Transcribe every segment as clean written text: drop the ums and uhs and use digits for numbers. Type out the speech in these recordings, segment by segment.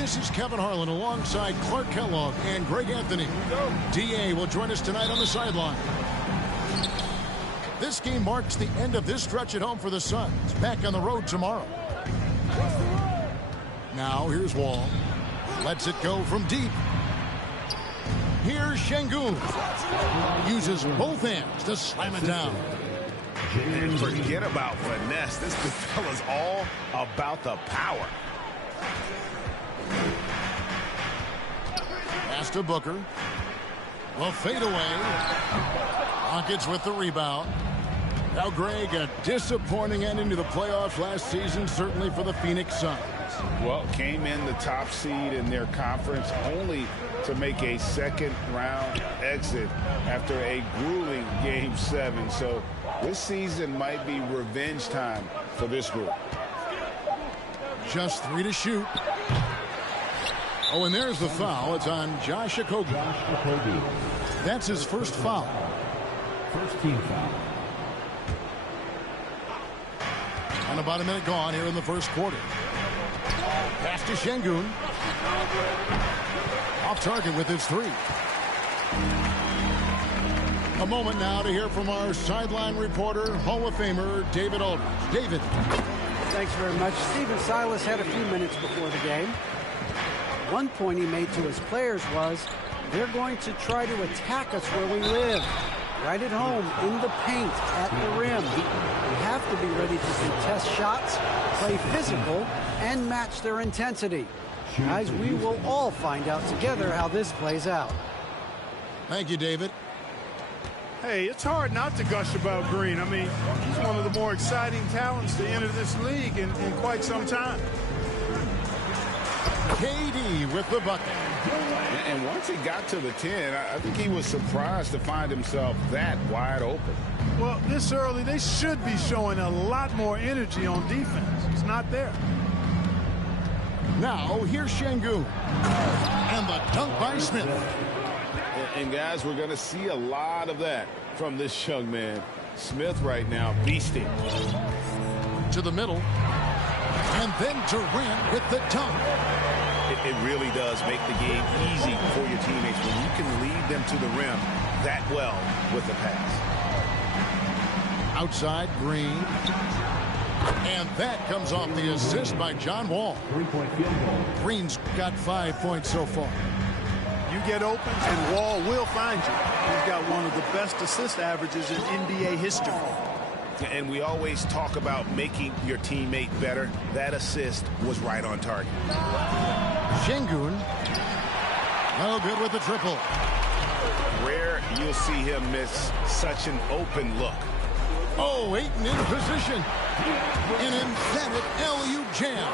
This is Kevin Harlan alongside Clark Kellogg and Greg Anthony. D.A. will join us tonight on the sideline. This game marks the end of this stretch at home for the Suns. Back on the road tomorrow. Now here's Wall. Lets it go from deep. Here's Şengün. Uses both hands to slam it down. And forget about finesse. This fella's all about the power. Pass to Booker. Well, fade away. Rockets with the rebound. Now, Greg, a disappointing ending to the playoffs last season, certainly for the Phoenix Suns. Well, came in the top seed in their conference only to make a second-round exit after a grueling Game 7. So this season might be revenge time for this group. Just 3 to shoot. Oh, and there's the foul. It's on Josh Okogie. That's his first foul. First team foul. And about a minute gone here in the first quarter. Pass to Şengün. Off target with his 3. A moment now to hear from our sideline reporter, Hall of Famer David Aldridge. David. Thanks very much. Stephen Silas had a few minutes before the game. One point he made to his players was, they're going to try to attack us where we live. Right at home, in the paint, at the rim. We have to be ready to contest shots, play physical, and match their intensity. Guys, we will all find out together how this plays out. Thank you, David. Hey, it's hard not to gush about Green. I mean, he's one of the more exciting talents to enter this league in quite some time. KD with the bucket. And once he got to the 10, I think he was surprised to find himself that wide open. Well, this early, they should be showing a lot more energy on defense. It's not there. Now, here's Şengün. And the dunk by Smith. And guys, we're going to see a lot of that from this young man. Smith right now, beasting. To the middle. And then Durant with the dunk. It really does make the game easy for your teammates when you can lead them to the rim that well with the pass. Outside, Green. And that comes off the assist by John Wall. 3-point field goal. Green's got 5 points so far. You get open, and Wall will find you. He's got one of the best assist averages in NBA history. And we always talk about making your teammate better. That assist was right on target. Şengün. No good with the triple. Rare you'll see him miss such an open look. Oh, Ayton in position. An emphatic LU jam.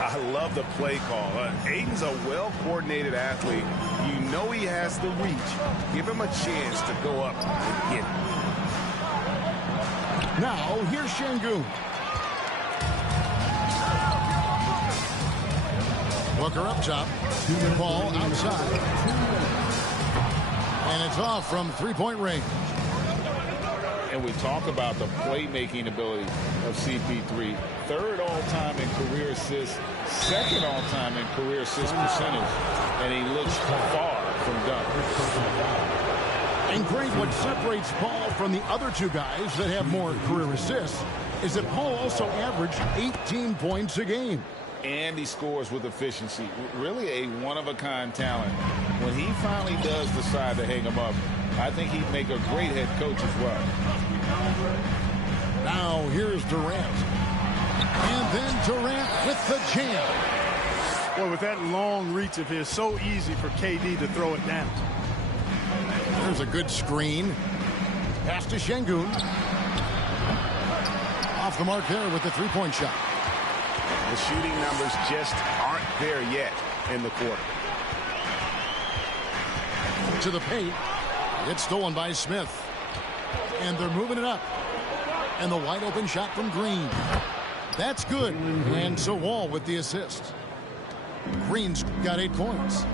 I love the play call. Ayton's a well-coordinated athlete. You know he has the reach. Give him a chance to go up and get it. Now, here's Şengün. Booker up top. Ball outside. And it's off from three-point range. And we talk about the playmaking ability of CP3. Third all-time in career assists, second all-time in career assist percentage. And he looks far from done. And Greg, what separates Paul from the other two guys that have more career assists is that Paul also averaged 18 points a game. And he scores with efficiency. Really a one-of-a-kind talent. When he finally does decide to hang him up, I think he'd make a great head coach as well. Now here's Durant. And then Durant with the jam. Well, with that long reach of his, so easy for KD to throw it down. There's a good screen. Pass to Şengün. Off the mark there with the three-point shot. The shooting numbers just aren't there yet in the quarter. To the paint. It's stolen by Smith. And they're moving it up. And the wide open shot from Green. That's good. And so Wall with the assist. Green's got 8 points.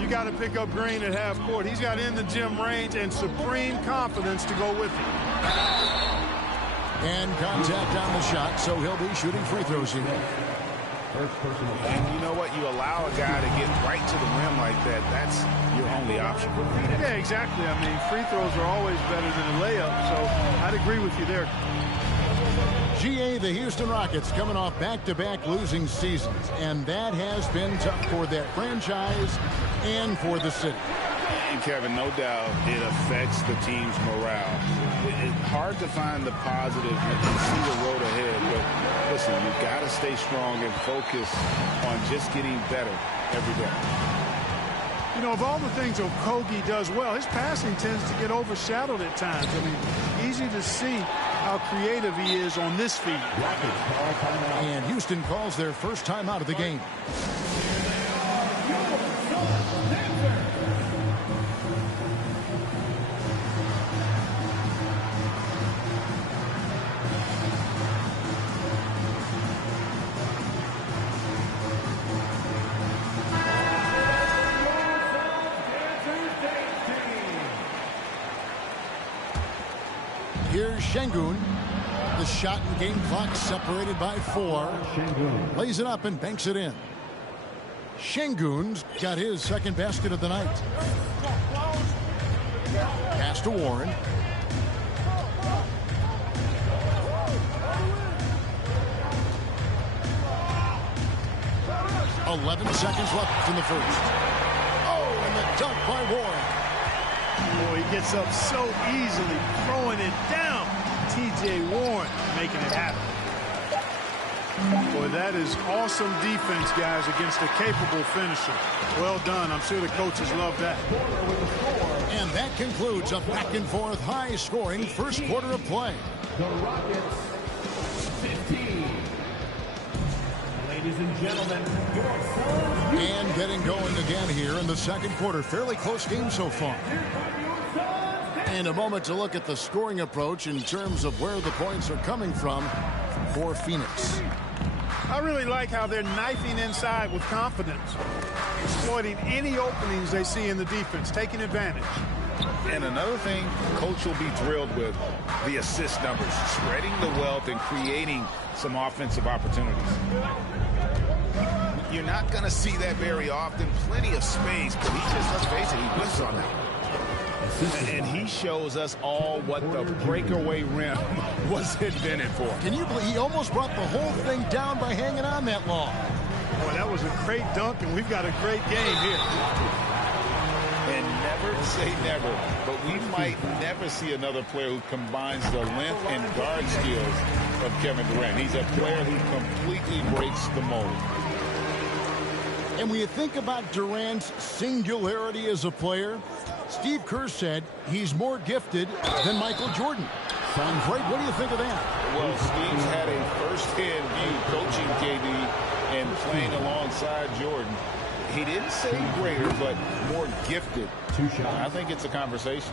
You got to pick up Green at half court. He's got in the gym range and supreme confidence to go with it. And contact on the shot, so he'll be shooting free throws here. First personal foul. And you know what? You allow a guy to get right to the rim like that. That's your only option. Yeah, exactly. I mean, free throws are always better than a layup, so I'd agree with you there. GA, the Houston Rockets coming off back-to-back losing seasons, and that has been tough for that franchise and for the city. And Kevin, no doubt it affects the team's morale. It's hard to find the positive and see the road ahead, but listen, you've got to stay strong and focus on just getting better every day. You know, of all the things Okogie does well, his passing tends to get overshadowed at times. I mean, easy to see how creative he is on this feed. And Houston calls their first timeout of the game. Here's Şengün. The shot and game clock separated by 4. Lays it up and banks it in. Şengün's got his second basket of the night. Pass to Warren. .11 left in the first. Oh, and the dunk by Warren. Boy, he gets up so easily, throwing it down. T.J. Warren making it happen. Boy, that is awesome defense, guys, against a capable finisher. Well done. I'm sure the coaches love that. And that concludes a back-and-forth, high-scoring first quarter of play. The Rockets, 15. Ladies and gentlemen, and getting going again here in the second quarter. Fairly close game so far. And a moment to look at the scoring approach in terms of where the points are coming from for Phoenix. I really like how they're knifing inside with confidence, exploiting any openings they see in the defense, taking advantage. And another thing coach will be thrilled with, the assist numbers, spreading the wealth and creating some offensive opportunities. You're not going to see that very often. Plenty of space, but he just, let's face it, he whiffs on that. And he shows us all what the breakaway rim was invented for. Can you believe he almost brought the whole thing down by hanging on that long? Boy, that was a great dunk, and we've got a great game here. And never say never, but we might never see another player who combines the length and guard skills of Kevin Durant. He's a player who completely breaks the mold. And when you think about Durant's singularity as a player, Steve Kerr said he's more gifted than Michael Jordan. Frank, what do you think of that? Well, Steve's had a first-hand view coaching KD and playing alongside Jordan. He didn't say greater, but more gifted. I think it's a conversation.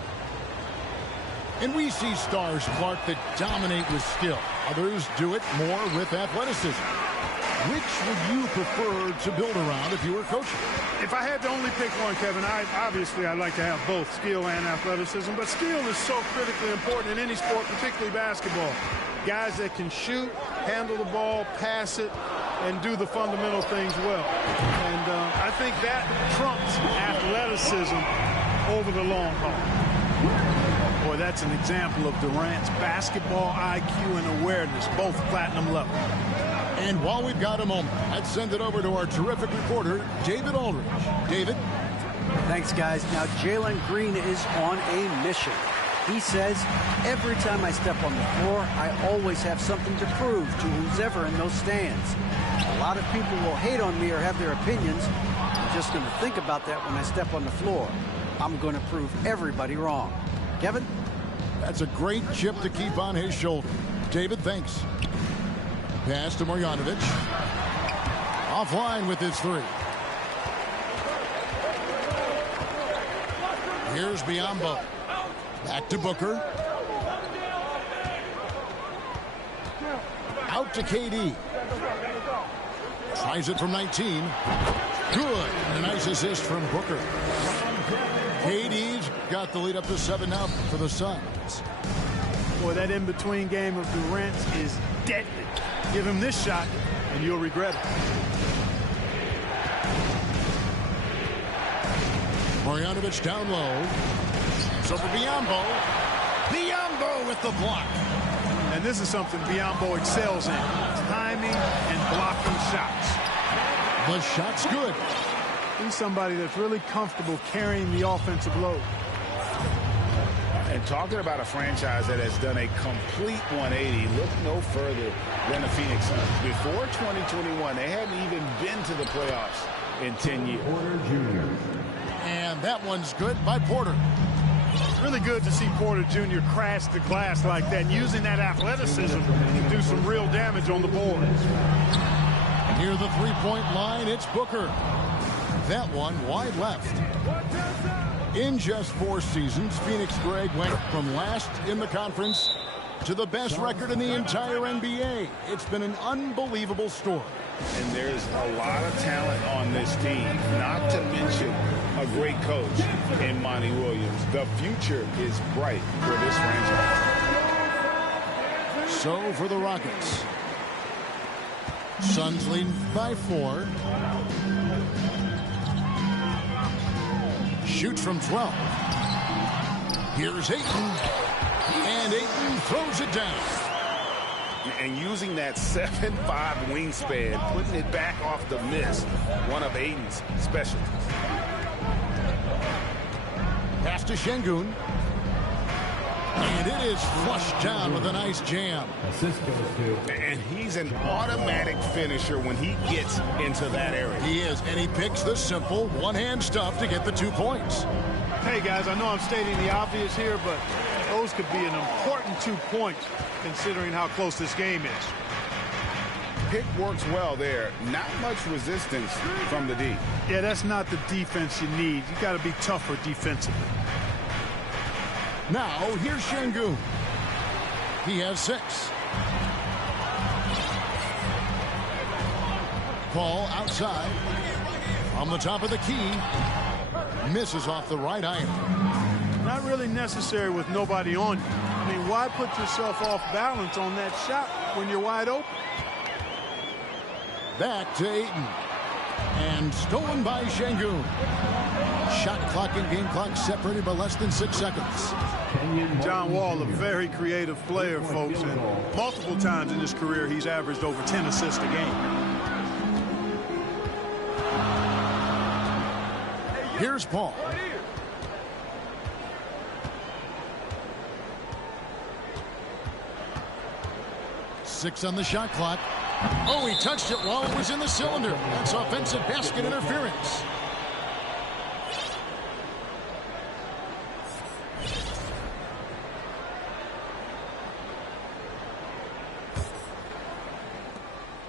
And we see stars, Clark, that dominate with skill. Others do it more with athleticism. Which would you prefer to build around if you were coaching? If I had to only pick one, Kevin, I'd like to have both skill and athleticism. But skill is so critically important in any sport, particularly basketball. Guys that can shoot, handle the ball, pass it, and do the fundamental things well. And I think that trumps athleticism over the long haul. Boy, that's an example of Durant's basketball IQ and awareness, both platinum level. And while we've got a moment, let's send it over to our terrific reporter, David Aldridge. David? Thanks, guys. Now, Jalen Green is on a mission. He says, every time I step on the floor, I always have something to prove to who's ever in those stands. A lot of people will hate on me or have their opinions. I'm just going to think about that when I step on the floor. I'm going to prove everybody wrong. Kevin? That's a great chip to keep on his shoulder. David, thanks. Pass to Marjanovic. Offline with his three. Here's Biyombo. Back to Booker. Out to KD. Tries it from 19. Good. And a nice assist from Booker. KD's got the lead up to 7 now for the Suns. Boy, that in-between game of Durant's is deadly. Give him this shot, and you'll regret it. Marjanovic down low. So for Biyombo. Biyombo with the block. And this is something Biyombo excels in. Timing and blocking shots. The shot's good. He's somebody that's really comfortable carrying the offensive load. And talking about a franchise that has done a complete 180, look no further than the Phoenix Suns. Before 2021, they hadn't even been to the playoffs in 10 years. Porter Jr. And that one's good by Porter. It's really good to see Porter Jr. crash the glass like that, using that athleticism to do some real damage on the boards. Near the three-point line, it's Booker. That one wide left. In just 4 seasons, Phoenix, Greg, went from last in the conference to the best record in the entire NBA. It's been an unbelievable story. And there's a lot of talent on this team, not to mention a great coach in Monty Williams. The future is bright for this franchise. So for the Rockets. Suns lead by 4. Shoots from 12. Here's Ayton. And Ayton throws it down. And using that 7'5" wingspan, putting it back off the miss, one of Ayton's specialties. Pass to Şengün. And it is flushed down with a nice jam. Assist goes to. And he's an automatic finisher when he gets into that area. He is, and he picks the simple one-hand stuff to get the 2 points. Hey, guys, I know I'm stating the obvious here, but those could be an important 2 points considering how close this game is. Pick works well there. Not much resistance from the D. Yeah, that's not the defense you need. You got to be tougher defensively. Now, here's Şengün. He has 6. Paul outside. On the top of the key. Misses off the right iron. Not really necessary with nobody on you. I mean, why put yourself off balance on that shot when you're wide open? Back to Ayton. And stolen by Şengün. Shot clock and game clock separated by less than 6 seconds. John Wall, a very creative player, folks, and multiple times in his career he's averaged over 10 assists a game. Here's Paul. Six on the shot clock. Oh, he touched it while it was in the cylinder. That's offensive basket interference.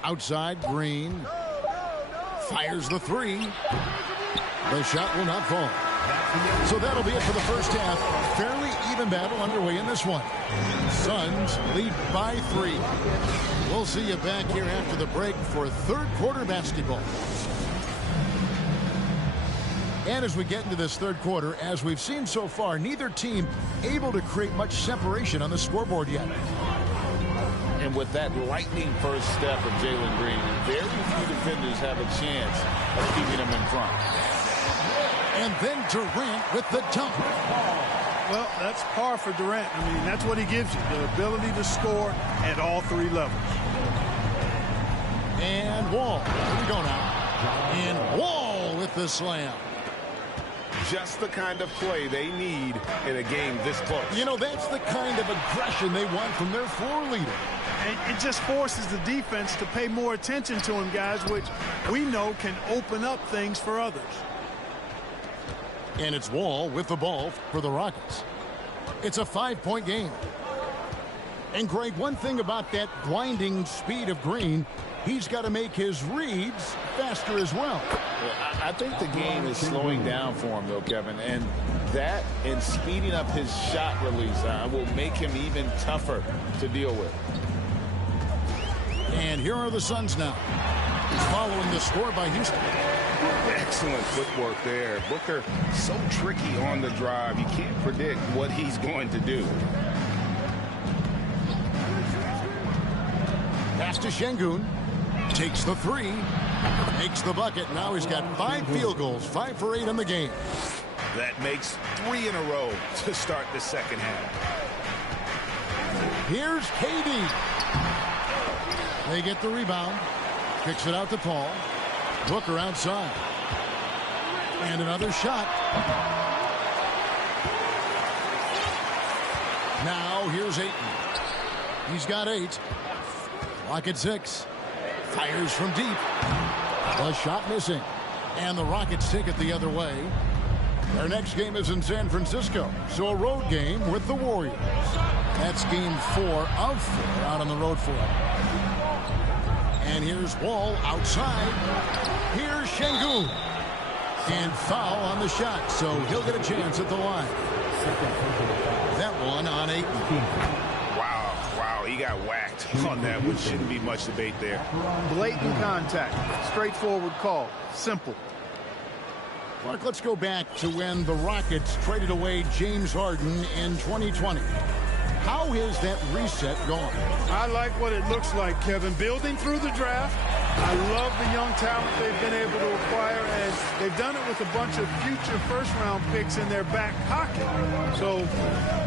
Outside, Green. Fires the 3. The shot will not fall. So that'll be it for the first half. Fairly even battle underway in this one. Suns lead by 3. We'll see you back here after the break for third quarter basketball. And as we get into this third quarter, as we've seen so far, neither team able to create much separation on the scoreboard yet. And with that lightning first step of Jalen Green, very few defenders have a chance of keeping him in front. And then Durant with the dunk. Well, that's par for Durant. I mean, that's what he gives you, the ability to score at all 3 levels. And Wall. Here we go now. And Wall with the slam. Just the kind of play they need in a game this close. You know, that's the kind of aggression they want from their floor leader. And it just forces the defense to pay more attention to him, guys, which we know can open up things for others. And it's Wall with the ball for the Rockets. It's a 5-point game. And, Greg, one thing about that blinding speed of Green, he's got to make his reads faster as well. I think the game is slowing down for him, though, Kevin. And that and speeding up his shot release will make him even tougher to deal with. And here are the Suns now. Following the score by Houston. Excellent footwork there. Booker so tricky on the drive. You can't predict what he's going to do. Pass to Şengün. Takes the 3. Makes the bucket. Now he's got 5 field goals. 5 for 8 in the game. That makes 3 in a row to start the second half. Here's KD. They get the rebound. Kicks it out to Paul. Booker outside. And another shot. Now here's Ayton. He's got 8. Clock at 6. Fires from deep. The shot missing. And the Rockets take it the other way. Their next game is in San Francisco, so a road game with the Warriors. That's game 4 of 4 out on the road for them. And here's Wall outside. Here's Şengün. And foul on the shot, so he'll get a chance at the line. That one on Ayton. Wow, he got whacked on that one. Shouldn't be much debate there. Blatant contact. Straightforward call. Simple. Mark, let's go back to when the Rockets traded away James Harden in 2020. How has that reset gone? I like what it looks like, Kevin. Building through the draft. I love the young talent they've been able to acquire, and they've done it with a bunch of future first-round picks in their back pocket. So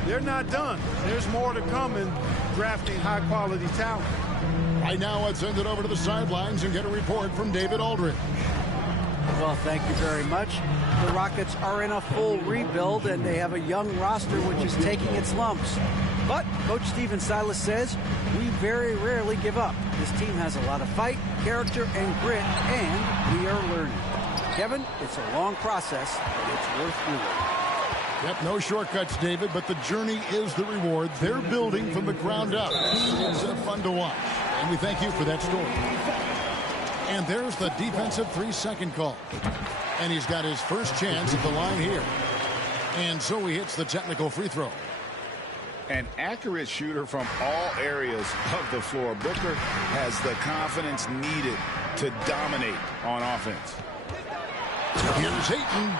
they're not done. There's more to come in drafting high-quality talent. Right now, let's send it over to the sidelines and get a report from David Aldridge. Well, thank you very much. The Rockets are in a full rebuild, and they have a young roster which is taking its lumps. But Coach Stephen Silas says we very rarely give up. This team has a lot of fight, character, and grit, and we are learning. Kevin, it's a long process, but it's worth doing. Yep, no shortcuts, David, but the journey is the reward. They're building from the ground up. It's fun to watch, and we thank you for that story. And there's the defensive 3-second call. And he's got his first chance at the line here. And so he hits the technical free throw. An accurate shooter from all areas of the floor. Booker has the confidence needed to dominate on offense. Here's Ayton.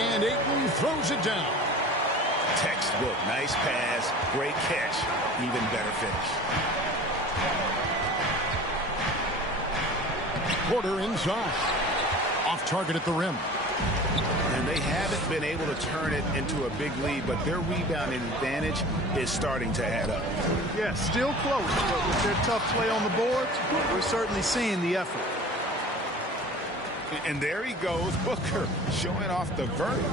And Ayton throws it down. Textbook. Nice pass. Great catch. Even better finish. Porter inside. Off target at the rim. And they haven't been able to turn it into a big lead, but their rebounding advantage is starting to add up. Yeah, still close, but with their tough play on the boards, we're certainly seeing the effort. And there he goes, Booker, showing off the vert.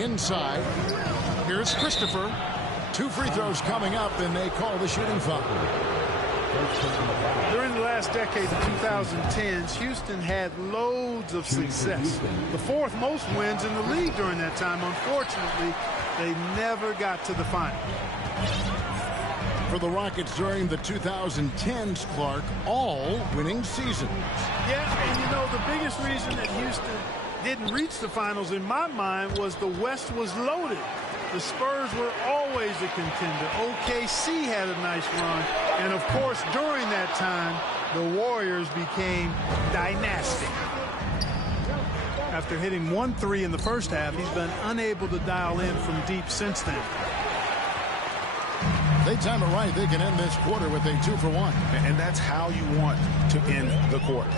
Inside. Here's Christopher. 2 free throws coming up, and they call the shooting foul. During the last decade, the 2010s, Houston had loads of success. The 4th most wins in the league during that time. Unfortunately, they never got to the final. For the Rockets during the 2010s, Clark, all winning seasons. Yeah, and you know, the biggest reason that Houston didn't reach the finals in my mind was the West was loaded. The Spurs were always a contender. OKC had a nice run. And, of course, during that time, the Warriors became dynastic. After hitting 1 3 in the first half, he's been unable to dial in from deep since then. They time it right. They can end this quarter with a 2-for-1. And that's how you want to end the quarter.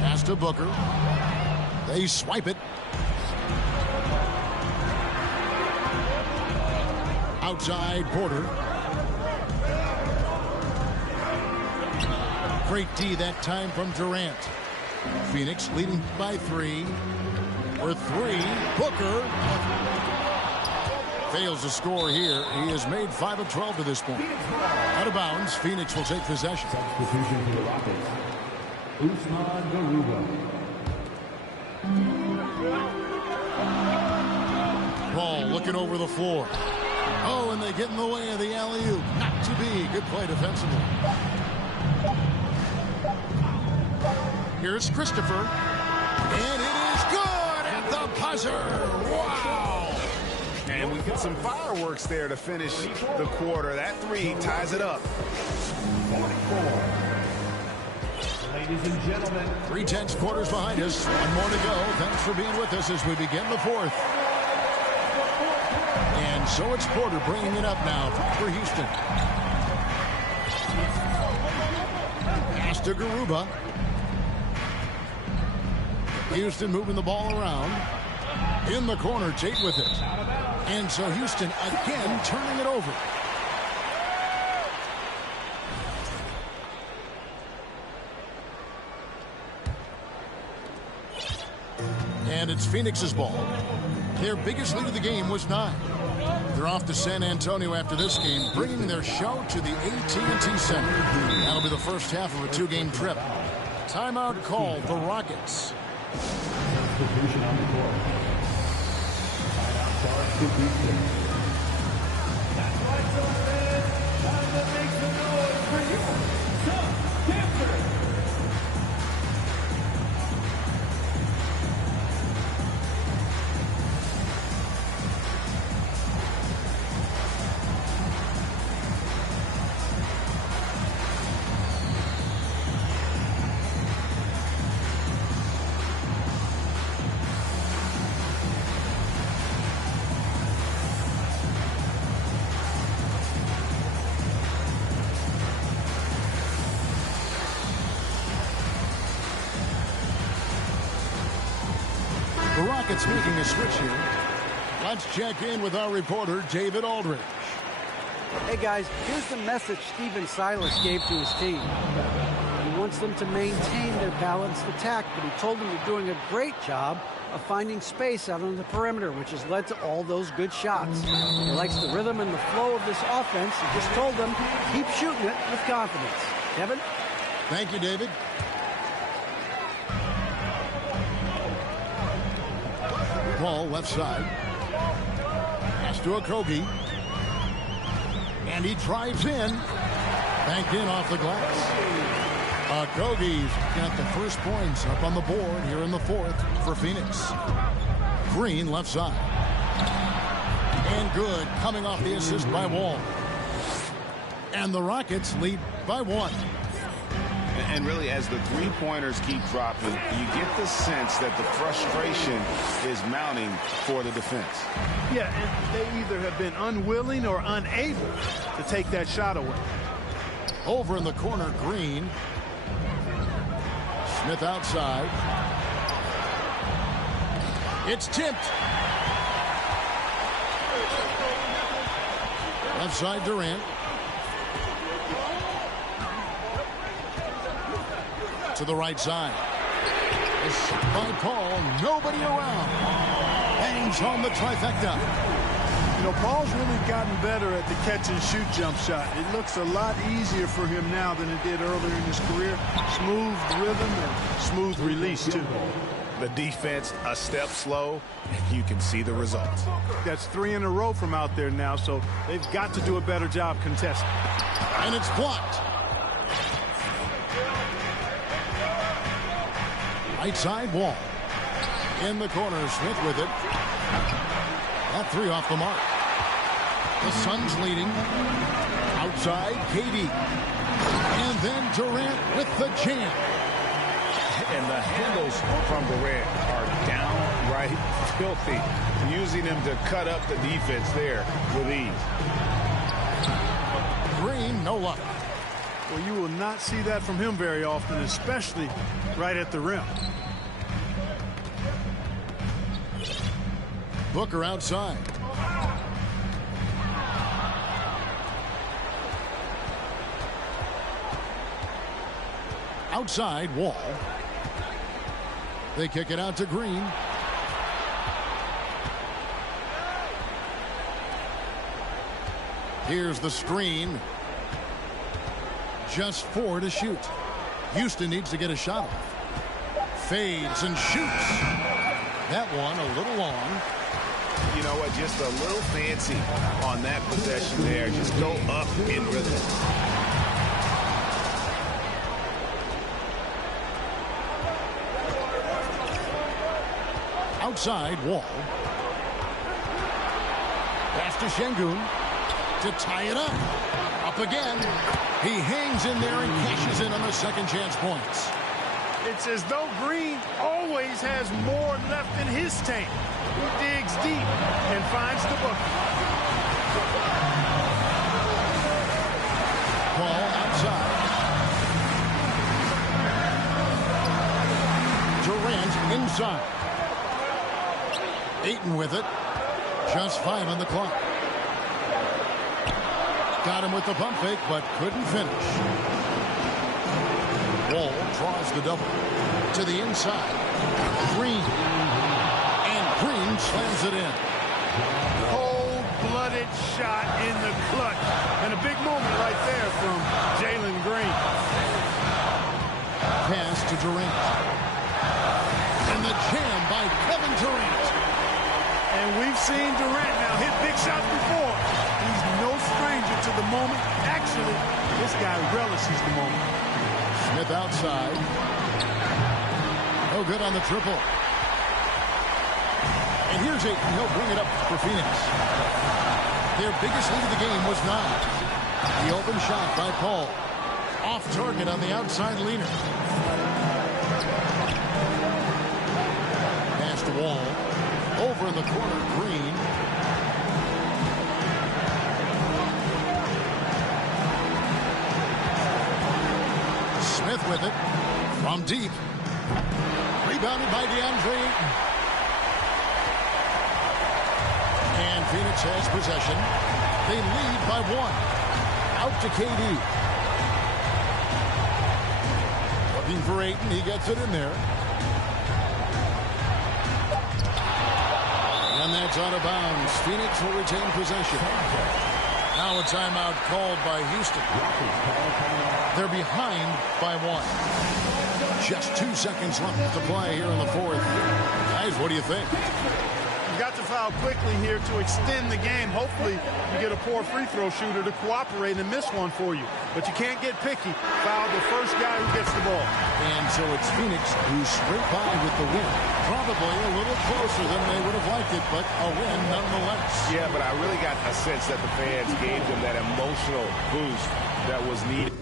Pass to Booker. They swipe it. Outside Porter. Great D that time from Durant. Phoenix leading by 3. For 3, Booker fails to score here. He has made 5 of 12 to this point. Out of bounds, Phoenix will take possession. Substitution for the Rockets. Usman Garuba. Ball looking over the floor. Oh, and they get in the way of the alley-oop. Not to be. Good play defensively. Here's Christopher. And it is good at the buzzer. Wow. And we get some fireworks there to finish the quarter. That 3 ties it up. 44. Ladies and gentlemen. 3/10 quarters behind us. 1 more to go. Thanks for being with us as we begin the 4th. And so it's Porter bringing it up now for Houston. Pass to Garuba. Houston moving the ball around. In the corner, Tate with it. And so Houston again turning it over. And it's Phoenix's ball. Their biggest lead of the game was 9. They're off to San Antonio after this game, bringing their show to the AT&T Center. That'll be the first half of a 2-game trip. Timeout called the Rockets. Substitution on the court. Timeout charge to Houston. That's right, Sullivan. Time to make some noise for your tough dancer. The Rockets making a switch here. Let's check in with our reporter, David Aldridge. Hey guys, here's the message Stephen Silas gave to his team. He wants them to maintain their balanced attack, but he told them they're doing a great job of finding space out on the perimeter, which has led to all those good shots. He likes the rhythm and the flow of this offense. He just told them, keep shooting it with confidence. Kevin? Thank you, David. Ball left side. Pass to Okogie. And he drives in. Banked in off the glass. Okogie's got the first points up on the board here in the 4th for Phoenix. Green left side. And good, coming off the assist by Wall. And the Rockets lead by 1. And really, as the three-pointers keep dropping, you get the sense that the frustration is mounting for the defense. Yeah, and they either have been unwilling or unable to take that shot away. Over in the corner, Green. Smith outside. It's tipped. Left side, Durant. To the right side. A shot by Paul. Nobody around. Bangs home the trifecta. You know, Paul's really gotten better at the catch-and-shoot jump shot. It looks a lot easier for him now than it did earlier in his career. Smooth rhythm and smooth release, too. The defense a step slow, and you can see the results. That's 3 in a row from out there now, so they've got to do a better job contesting. And it's blocked. Right side, Wall. In the corner, Smith with it. That 3 off the mark. The Suns leading. Outside, KD. And then Durant with the jam. And the handles from Durant are downright filthy, using him to cut up the defense there with ease. Green, no luck. Well, you will not see that from him very often, especially right at the rim. Booker outside. Outside, Wall. They kick it out to Green. Here's the screen. Just 4 to shoot. Houston needs to get a shot off. Fades and shoots. That one a little long. You know what? Just a little fancy on that possession there. Just go up in rhythm. Outside, Wall. Pass to Şengün to tie it up. Up again. He hangs in there and cashes in on the second chance points. It's as though Green always has more left in his tank. He digs deep and finds the bucket. Ball outside. Durant inside. Ayton with it. Just 5 on the clock. Got him with the pump fake, but couldn't finish. Wall draws the double. To the inside. Green. And Green slams it in. Cold-blooded shot in the clutch. And a big moment right there from Jalen Green. Pass to Durant. And the jam by Kevin Durant. And we've seen Durant now hit big shots before. He's no stranger to the moment. Actually, this guy relishes the moment. Smith outside. No good on the triple. And here's Ayton. He'll bring it up for Phoenix. Their biggest lead of the game was 9. The open shot by Paul. Off target on the outside leaner. Pass to Wall. Over in the corner, Green. Smith with it. From deep. Rebounded by DeAndre Ayton. And Phoenix has possession. They lead by 1. Out to KD. Looking for Ayton. He gets it in there. And that's out of bounds. Phoenix will retain possession. Now a timeout called by Houston. They're behind by 1. Just 2 seconds left to play here in the 4th. Guys, what do you think? You got to foul quickly here to extend the game. Hopefully you get a poor free throw shooter to cooperate and miss one for you. But you can't get picky. Foul the first guy who gets the ball. And so it's Phoenix who scraped by with the win. Probably a little closer than they would have liked it, but a win nonetheless. Yeah, but I really got a sense that the fans gave them that emotional boost that was needed.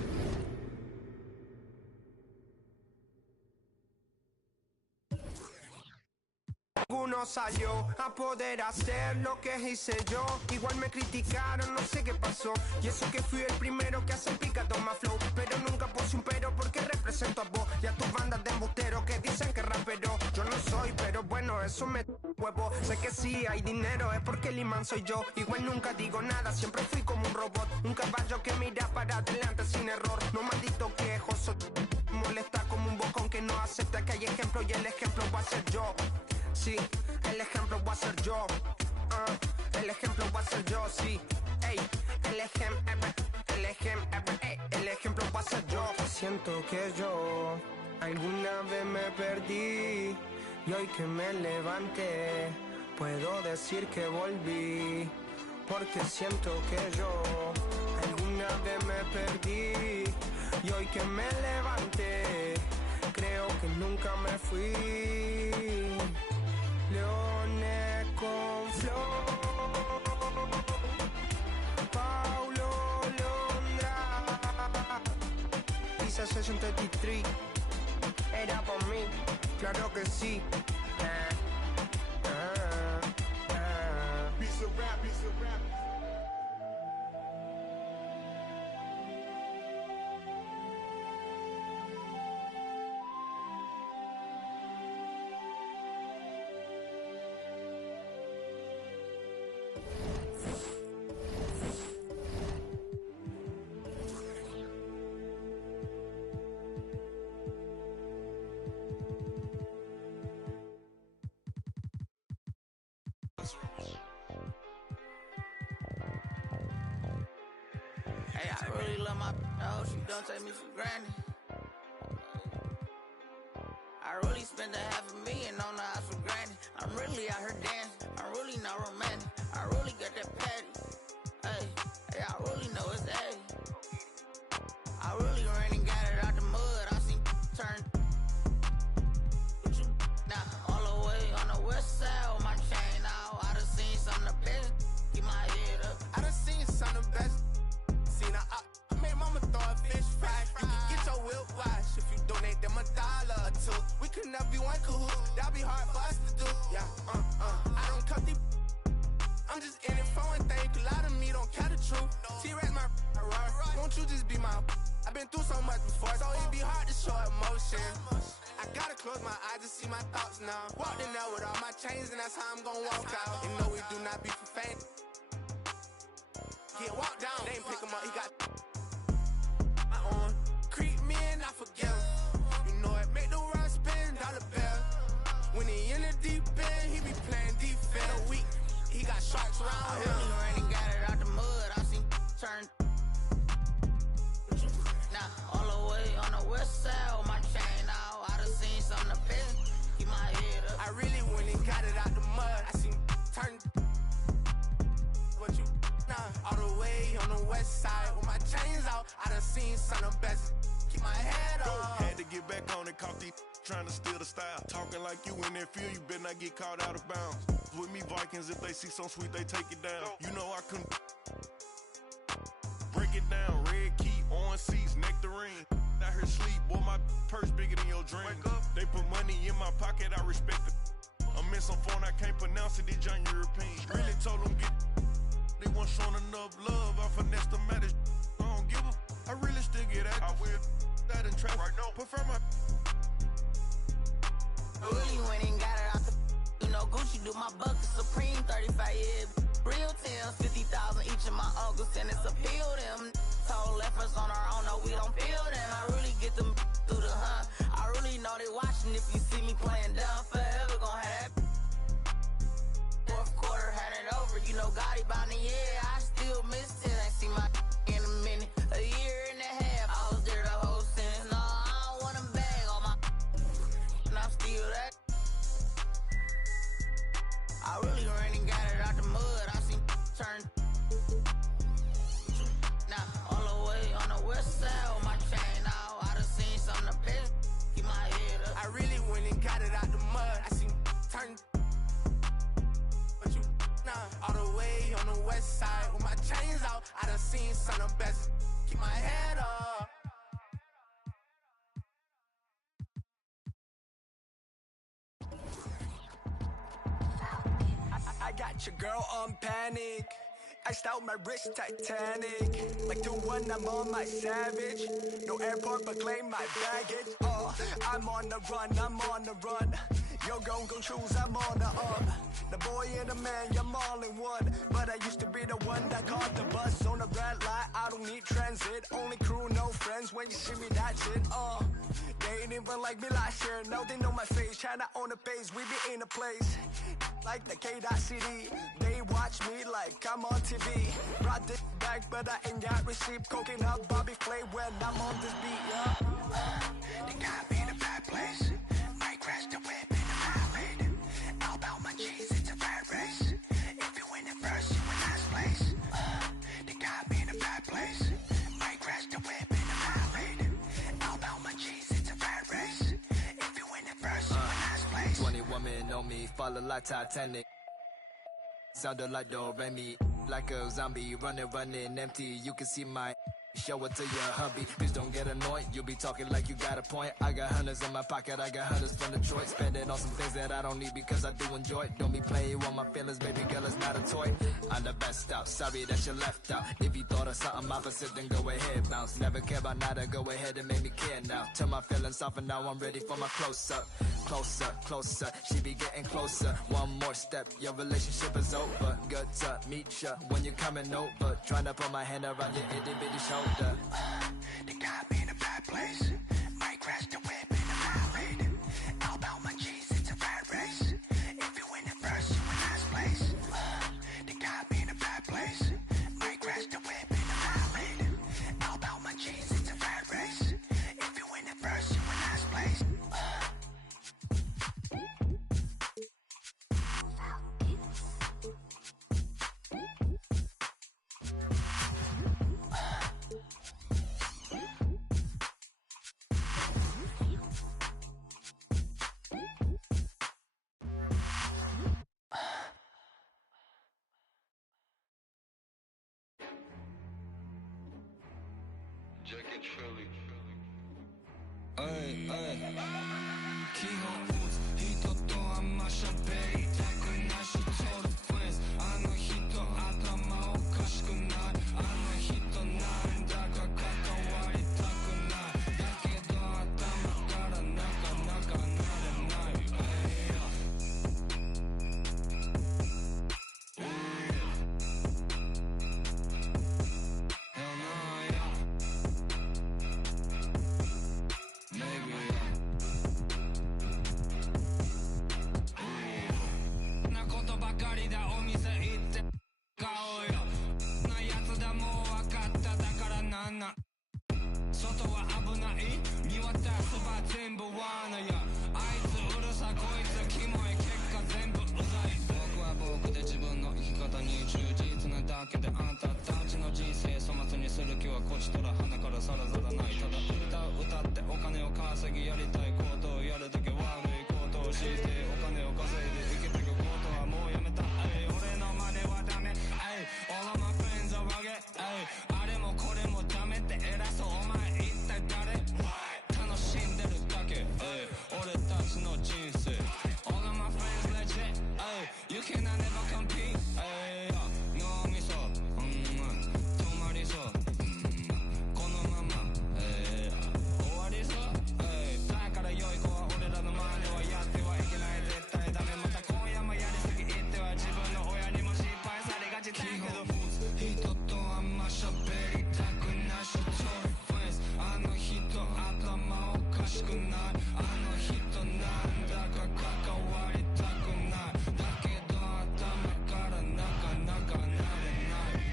Uno salió a poder hacer lo que hice yo. Igual me criticaron, no sé qué pasó. Y eso que fui el primero que hace pica toma flow. Pero nunca puse un pero porque represento a vos. Y a tus bandas de embusteros que dicen que rapero. Yo no soy, pero bueno, eso me huevo. Sé que sí hay dinero, es porque el imán soy yo. Igual nunca digo nada, siempre fui como un robot. Un caballo que mira para adelante sin error. No maldito quejoso, molesta como un bocón que no acepta que hay ejemplo. Y el ejemplo va a ser yo. Sí, el ejemplo va a ser yo. El ejemplo va a ser yo, sí. Ey, el ejemplo va a ser yo. Siento que yo alguna vez me perdí. Y hoy que me levanté, puedo decir que volví. Porque siento que yo alguna vez me perdí. Y hoy que me levanté, creo que nunca me fui. Leone con Flow, Paulo Londra, Pisa 63, era por mí, claro que sí. Piece of rap, piece of rap. Hey, I really love my dog. She don't take me for granted. I really spent $500,000 on the house for granted. I'm really out here dancing. I'm really not romantic. I really got that patty. Hey, I really know it's A. I really ran and got it out the mud. I seen turn. What you now? All the way on the west side with my chain out. I done seen some of the best. Keep my head up. I done seen some of the best. Seen I made mama throw a fish fry. You can get your whip wash if you donate them $1 or $2. We could never be one cahoot. That'd be hard for us to do. Yeah, I don't cut these. I'm just in it for one thing. A lot of me don't care the truth. T-Rex my right. Won't you just be my? I've been through so much before, so it'd be hard to show emotion. I gotta close my eyes to see my thoughts now. Walked in there with all my chains and that's how I'm gonna walk out. And no, we do not be for fame. Get walked down, they ain't pick him up, he got my on. Creep me and I forget him. You know it, make the world spin, dollar bill. When he in the deep end, he be playing defense. Weak, he got sharks around him. You already got it out the mud, I seen turn. Now, all the way on the west side, with my chain out, I done seen some of the best. Keep my head up. I really went and got it out the mud. I seen turn. What you nah? All the way on the west side with my chains out. I done seen some of the best. Keep my head up. Had to get back on it, caught these trying to steal the style. Talking like you in that field, you better not get caught out of bounds. With me Vikings, if they see some sweet, they take it down. You know I couldn't break it down. Red key, orange seats, nectarine. I heard sleep, boy, my purse bigger than your dream. They put money in my pocket, I respect it. I'm in some phone, I can't pronounce it, these John European. Really told them get. They weren't showing enough love, I finessed them at it. I don't give a. I really still get at. I will that in traffic right now. Prefer my. Really went and got it out the. You know, Gucci do my bucket Supreme, 35 years. Real tales, 50,000 each of my uncles, and it's appeal them. Told efforts on our own, no, we don't feel them. I really get them through the hunt. I really know they watching if you see me playing down. Forever gon' have that. Fourth quarter, had it over. You know, Gotti bound the year. I still miss it. Ain't see my in a minute. A year and a half, I was there the whole sentence. No, I don't want them bag on my. And I'm still that. I really ran and got it out the mud. I seen turn. Now, all the way on the west side with my chain out. I done seen some of the best. Keep my head up. I really went and got it out the mud. I seen turn. But you nah. All the way on the west side with my chains out. I done seen some of the best. Keep my head up. I got your girl on panic. Iced out my wrist Titanic. Like the one I'm on my savage. No airport but claim my baggage. I'm on the run, I'm on the run. Yo gon' choose, I'm on the The boy and the man, I'm all in one. But I used to be the one that caught the bus on the red light. I don't need transit. Only crew, no friends. When you see me, that shit. They ain't even like me last year. Now they know my face. China on the page, we be in a place. Like the K.City. They watch me like I'm on TV. Brought this back, but I ain't got receipt. Coking up Bobby Flay when I'm on this beat, yeah. They got me in a bad place. Might crash the whip in the valley. All about my cheese, it's a bad race. If you win it first, you in last place. They got me in a bad place. Might crash the whip in the valley. All about my cheese, it's a bad race. If you win it first, you in last place. 20 women on me, falling like Titanic. Sounded like Do-Re-Mi, like a zombie, running empty. You can see my show it to your hubby. Please don't get annoyed, you be talking like you got a point. I got hundreds in my pocket, I got hundreds from Detroit. Spending on some things that I don't need because I do enjoy it. Don't be playing with my feelings, baby girl, it's not a toy. I'm the best out, sorry that you left out. If you thought of something opposite, then go ahead, bounce. Never care about nada, go ahead and make me care now. Turn my feelings off and now I'm ready for my close-up. Closer, closer, she be getting closer. One more step, your relationship is over. Good to meet ya when you're coming over. Trying to put my hand around your itty bitty shoulder. They got me in a bad place. Might crash the whip in the valley. All about my cheese, it's a bad race. If you win it first, you in last place. They got me in a bad place. Might crash the whip in the valley. All about my cheese, it's a bad race. If you win it first, you in last place. 次やりたいことをやるとき悪いことをしてお金を稼いで生きていくことはもうやめた俺の真似はダメ All of my friends are rugged あれもこれもダメって偉そうお前一体誰楽しんでるだけ俺たちの人生 All of my friends legit You cannot never compete 脳みそ止まりそうこのまま終わりそうだから良い子は俺らの真似はやってはいけない絶対ダメまた今夜もやりすぎ言っては自分の親にも心配されがちだけど人とあんま喋りたくないし Sorry friends あの人頭おかしくないあの人なんだか関わりたくないだけど頭からなかなかなれない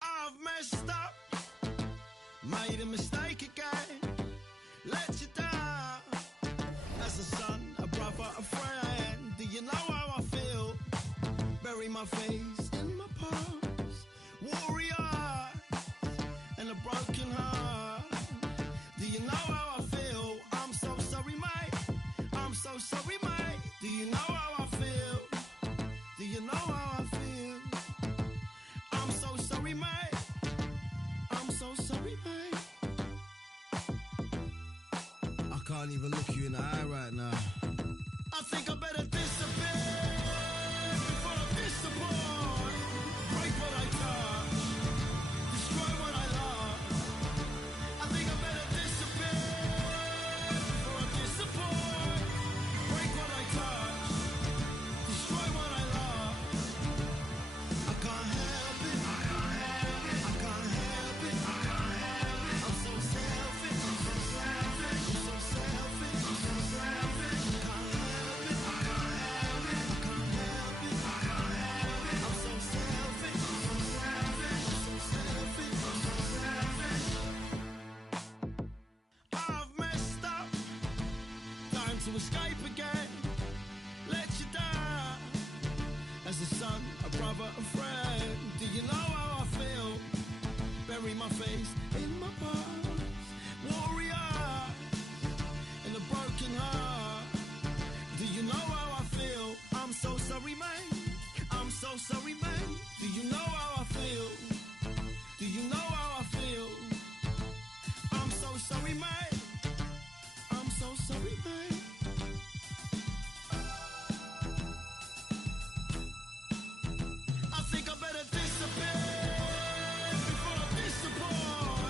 I've messed up, made a mistake again, let you down. As a son, a brother, a friend, do you know how I feel? Bury my face in my past, warrior, and a broken heart. Do you know how I feel? I'm so sorry, mate. I'm so sorry, mate. Do you know how I feel? Do you know how I feel? I'm so sorry, mate. I'm so sorry, mate. I can't even look you in the eye right now. I think I better disappear before I disappoint. Break what I touch, destroy what I love. I think I better disappear before I disappoint. Break what I touch, destroy what I love. I can't help it. I can't help it. I can't help it. I can't help it. I'm so selfish. I'm so selfish. I'm so selfish. I'm so selfish. I can't help it. I can't help it. I can't help it. I can't help it. I'm so selfish. I'm so selfish. I'm so selfish. I'm so selfish. I've messed up. Time to escape again. Let you down. As a son, a brother, a friend, do you know how I feel? Bury my face in my past, warrior, and a broken heart. Do you know how I feel? I'm so sorry, man. I'm so sorry, man. Do you know how I feel? Do you know how I feel? I'm so sorry, man. I'm so sorry, man. I think I better disappear before I disappoint.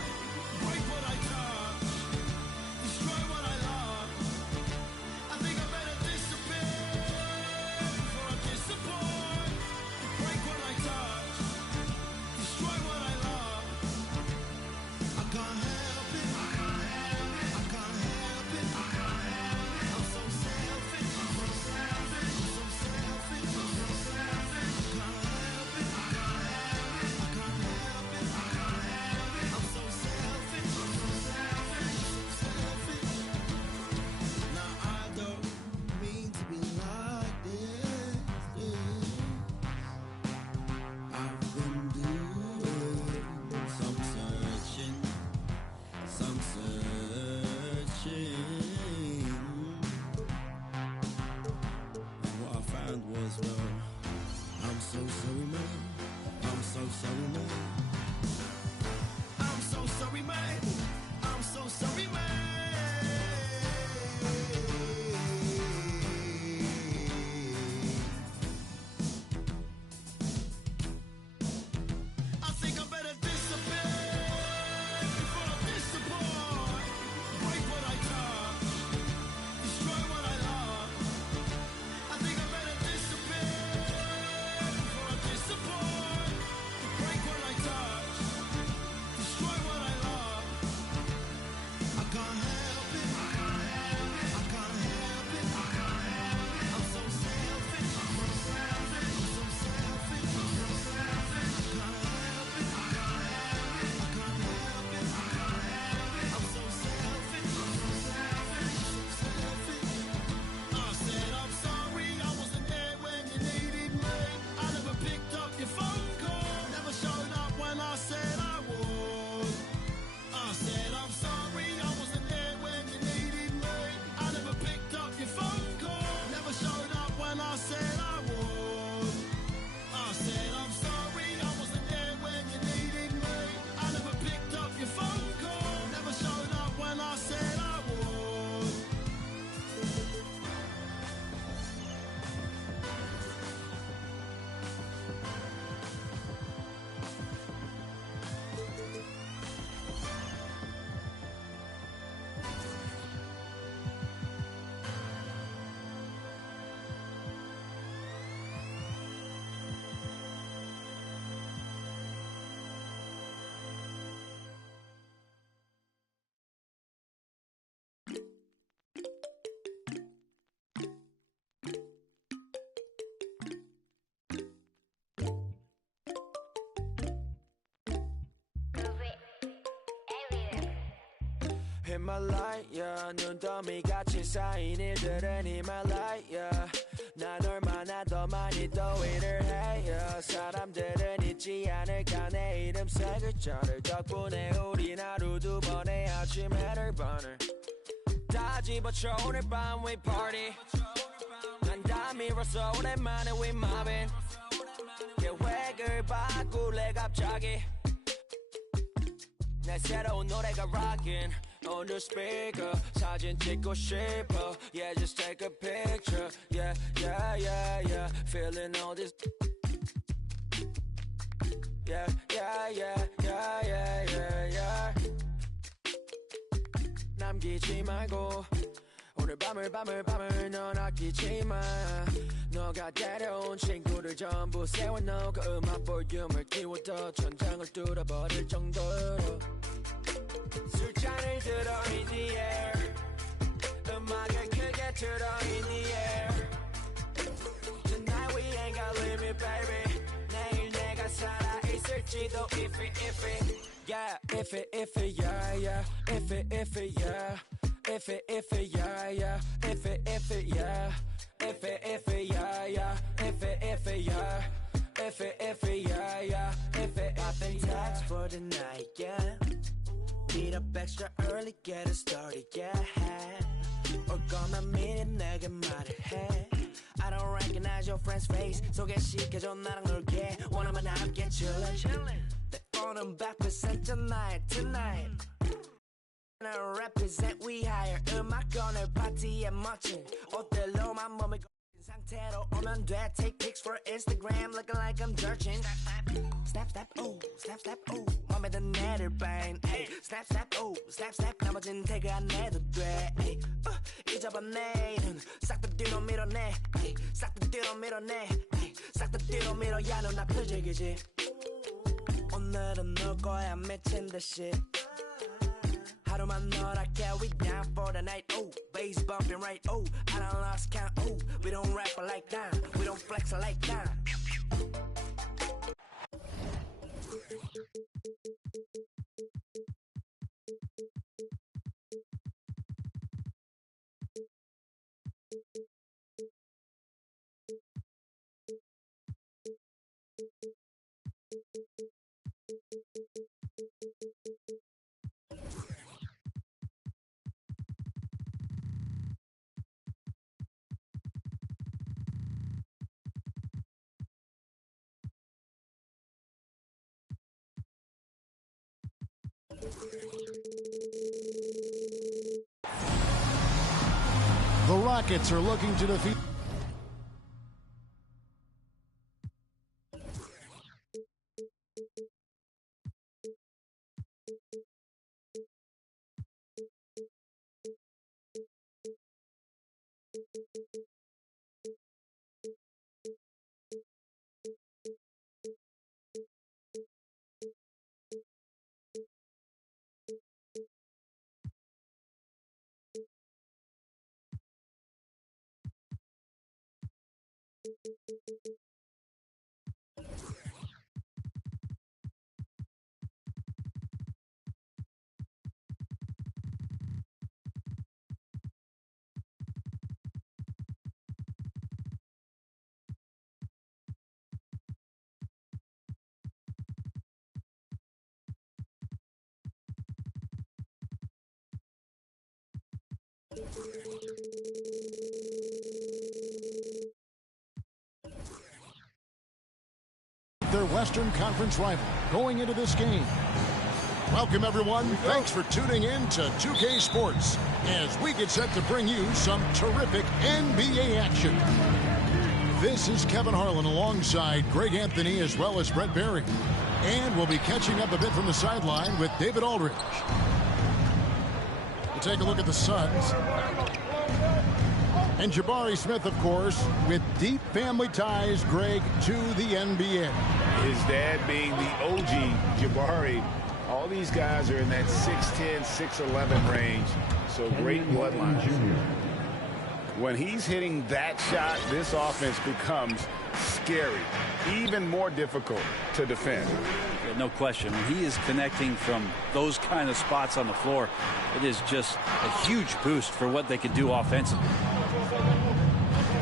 히말라야 눈더미 같이 쌓인 일들은 히말라야 난 얼마나 더 많이 더위를 해요 사람들은 잊지 않을까 내 이름 세 글자를 덕분에 우린 하루 두 번의 아침 해를 번을 다 집어쳐 오늘 밤 we party 난 다 밀었어 오랜만에 we mobbing 계획을 바꿀래 갑자기 내 새로운 노래가 rockin' on the speaker 사진 찍고 싶어 yeah just take a picture yeah yeah yeah yeah feeling all this yeah yeah yeah yeah yeah yeah yeah 남기지 말고 오늘 밤을 넌 아끼지 마 너가 데려온 친구들 전부 세워놓고 음악 볼륨을 키워도 천장을 뚫어버릴 정도로 술잔을 들어 in the air 음악을 크게 틀어 in the air Tonight we ain't got limit baby 내일 내가 살아있을지도 if it yeah if it yeah yeah if it yeah if it yeah yeah if it yeah if it yeah yeah if it yeah if it yeah yeah if it poppin' tags for the night yeah meet up extra early get it started yeah 올 거면 미리 내게 말을 해 I don't recognize your friend's face 소개시켜줘 나랑 놀게 원하면 함께 chillin' 내 오는 100% tonight I represent we hire 음악 오늘 파티에 멋진 옷들로만 몸을 거친 상태로 오면 돼 take pics for Instagram looking like I'm searching snap snap ooh snap snap ooh 맘에 든 애를 bang hey snap snap ooh snap snap 나머진 태그 안 해도 돼 hey 잊어봐 내일은 싹 다 뒤로 밀어내 hey 싹 다 뒤로 밀어내 hey 싹 다 뒤로 밀어 야 넌 앞을 즐기지 오늘은 놀 거야 미친 듯이 하루만 너랄게 we down for the night oh bass bumping right oh I done lost count oh we don't rap like that we don't flex like that The Rockets are looking to defeat. Their Western Conference rival going into this game. Welcome, everyone. Thanks for tuning in to 2K Sports as we get set to bring you some terrific NBA action. This is Kevin Harlan alongside Greg Anthony as well as Brett Berry. And we'll be catching up a bit from the sideline with David Aldridge. We'll take a look at the Suns. And Jabari Smith, of course, with deep family ties, Greg, to the NBA. His dad being the OG Jabari. All these guys are in that 6'10", 6'11" range. So great bloodline. When he's hitting that shot, this offense becomes scary, even more difficult to defend. Yeah, no question. When he is connecting from those kind of spots on the floor, it is just a huge boost for what they can do offensively.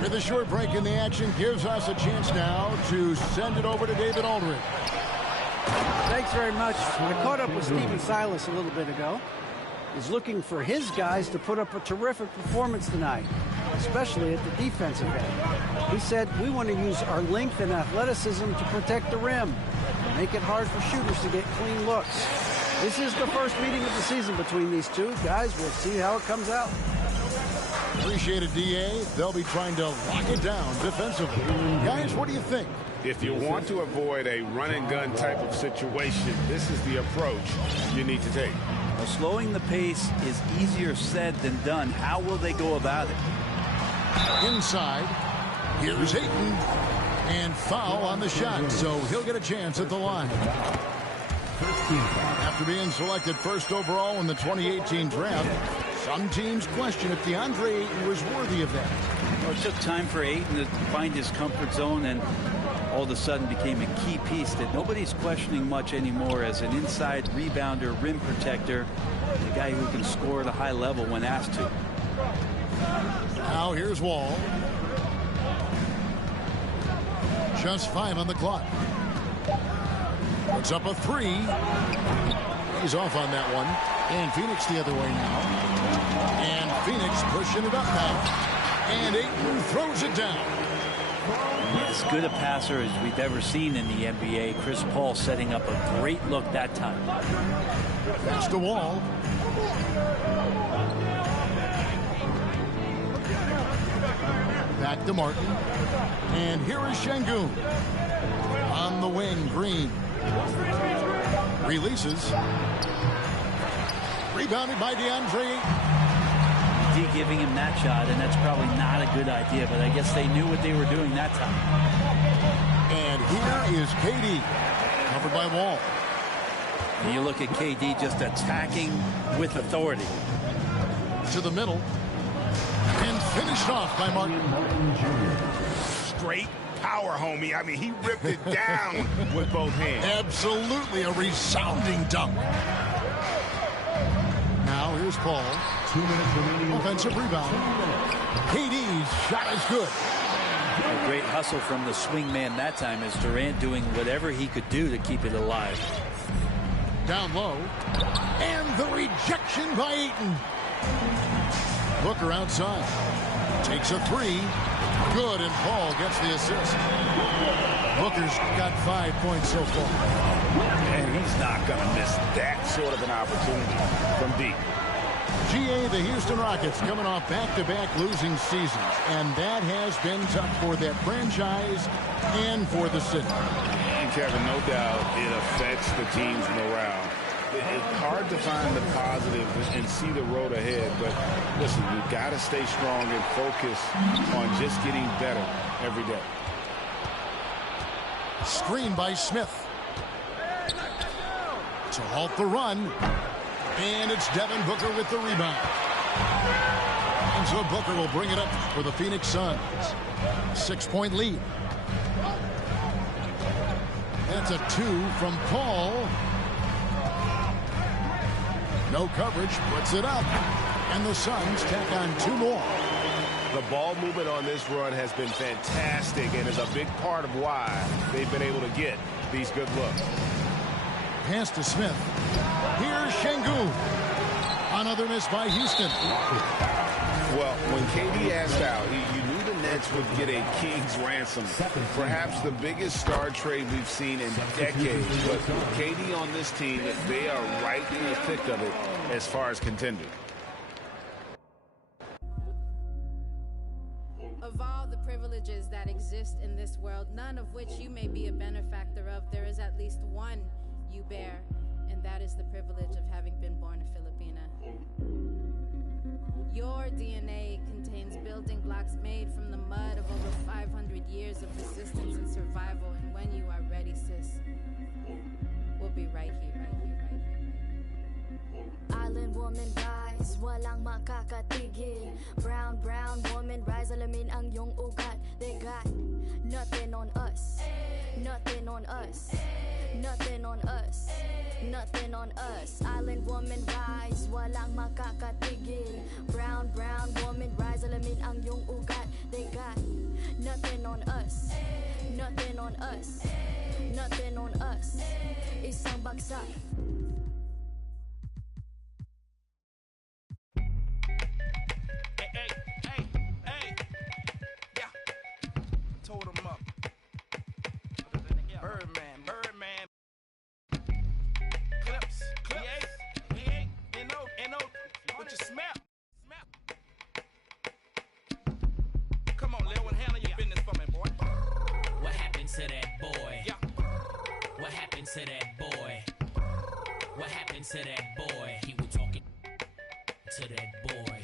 With a short break in the action, gives us a chance now to send it over to David Aldridge. Thanks very much. I caught up with Stephen Silas a little bit ago. He's looking for his guys to put up a terrific performance tonight, especially at the defensive end. He said, we want to use our length and athleticism to protect the rim, make it hard for shooters to get clean looks. This is the first meeting of the season between these two guys. We'll see how it comes out. Appreciate it, DA. They'll be trying to lock it down defensively. Guys, what do you think? If you want to avoid a run-and-gun type of situation, this is the approach you need to take. Well, slowing the pace is easier said than done. How will they go about it? Inside, here's Ayton, and foul on the shot, so he'll get a chance at the line. After being selected first overall in the 2018 draft, some teams question if DeAndre Ayton was worthy of that. Well, it took time for Ayton to find his comfort zone and all of a sudden became a key piece that nobody's questioning much anymore as an inside rebounder, rim protector, a guy who can score at a high level when asked to. Now here's Wall. Just 5 on the clock. Puts up a 3. He's off on that one. And Phoenix the other way now. And Phoenix pushing it up now. And Ayton throws it down. As good a passer as we've ever seen in the NBA. Chris Paul setting up a great look that time. Pass to Wall. Back to Martin. And here is Şengün. On the wing, Green. Releases. Rebounded by DeAndre. D giving him that shot, and that's probably not a good idea, but I guess they knew what they were doing that time. And here is KD, covered by Wall. And you look at KD just attacking with authority. To the middle. And finished off by Martin. Straight power, homie. I mean, he ripped it down with both hands. Absolutely a resounding dunk. Now here's Paul. 2 minutes remaining. Offensive rebound. KD's shot is good. A great hustle from the swing man that time as Durant doing whatever he could do to keep it alive. Down low. And the rejection by Ayton. Booker outside. Takes a 3. Good, and Paul gets the assist. Booker's got 5 points so far. And he's not going to miss that sort of an opportunity from deep. GA, the Houston Rockets coming off back-to-back losing seasons, and that has been tough for that franchise and for the city. And Kevin, no doubt it affects the team's morale. It's hard to find the positive and see the road ahead, but listen, you've got to stay strong and focus on just getting better every day. Screen by Smith. To halt the run. And it's Devin Booker with the rebound. And so Booker will bring it up for the Phoenix Suns. 6-point lead. That's a 2 from Paul. No coverage, puts it up. And the Suns tack on 2 more. The ball movement on this run has been fantastic and is a big part of why they've been able to get these good looks. Pass to Smith. Here's Şengün. Another miss by Houston. Well, when KD asked out, you knew the Nets would get a king's ransom. Perhaps the biggest star trade we've seen in decades. But KD on this team, they are right in the thick of it as far as contending. Of all the privileges that exist in this world, none of which you may be a benefactor of, there is at least one you bear, and that is the privilege of having been born a Filipina. Your DNA contains building blocks made from the mud of over 500 years of resistance and survival, and when you are ready, sis, we'll be right here, right here, right here. Island woman rise, walang makakatigil. Brown woman rise, alamin ang iyong ugat. They got nothing on us, nothing on us. Nothing on us, nothing on us. Island woman rise, walang makakatigil. Brown, brown woman rise, alamin ang iyong ugat. They got nothing on us, nothing on us, nothing on us. Isang bagsak. Told him up. Birdman. Clips. He ain't. What you smell? Come on, Lil, handle your business for me, boy. What happened to that boy? Yeah. What happened to that boy? What happened to that boy? He was talking to that boy.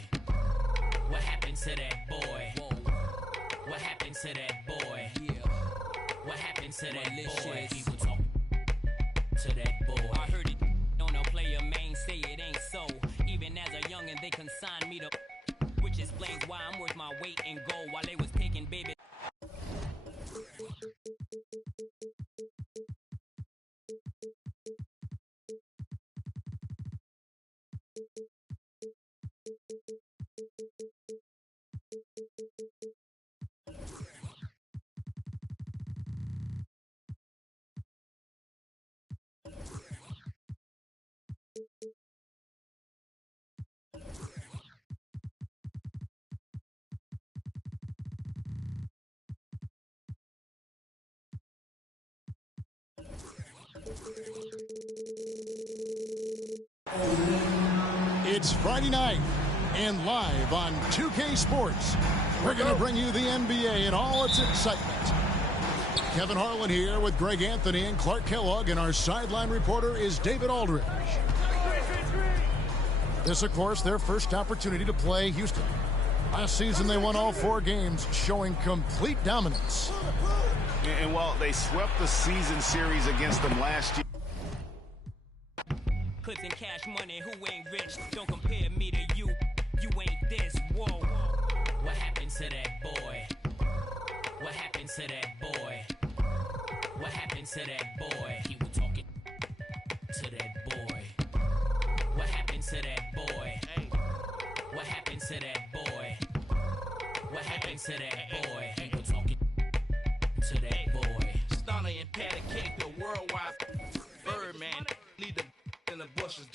What happened to that boy? Whoa. What happened to that boy? Yeah. What happened to that Malicious. boy? He was talking to that boy. I heard it on a player main say it ain't so. Even as a youngin', they consigned me to, which explains why I'm worth my weight in gold while they was taking baby. It's Friday night, and live on 2K Sports, we're going to bring you the NBA and all its excitement. Kevin Harlan here with Greg Anthony and Clark Kellogg, and our sideline reporter is David Aldridge. This, of course, their first opportunity to play Houston. Last season, they won all 4 games, showing complete dominance. And while they swept the season series against them last year, Clips and cash money, who ain't rich? Don't compare me to you. You ain't this. Whoa. What happened to that boy? What happened to that boy? What happened to that boy? He was talking to that boy. What happened to that boy? What happened to that boy? What happened to that boy? He was talking to that boy. Stunner and patty cake, the worldwide Birdman. Lead the in the bushes.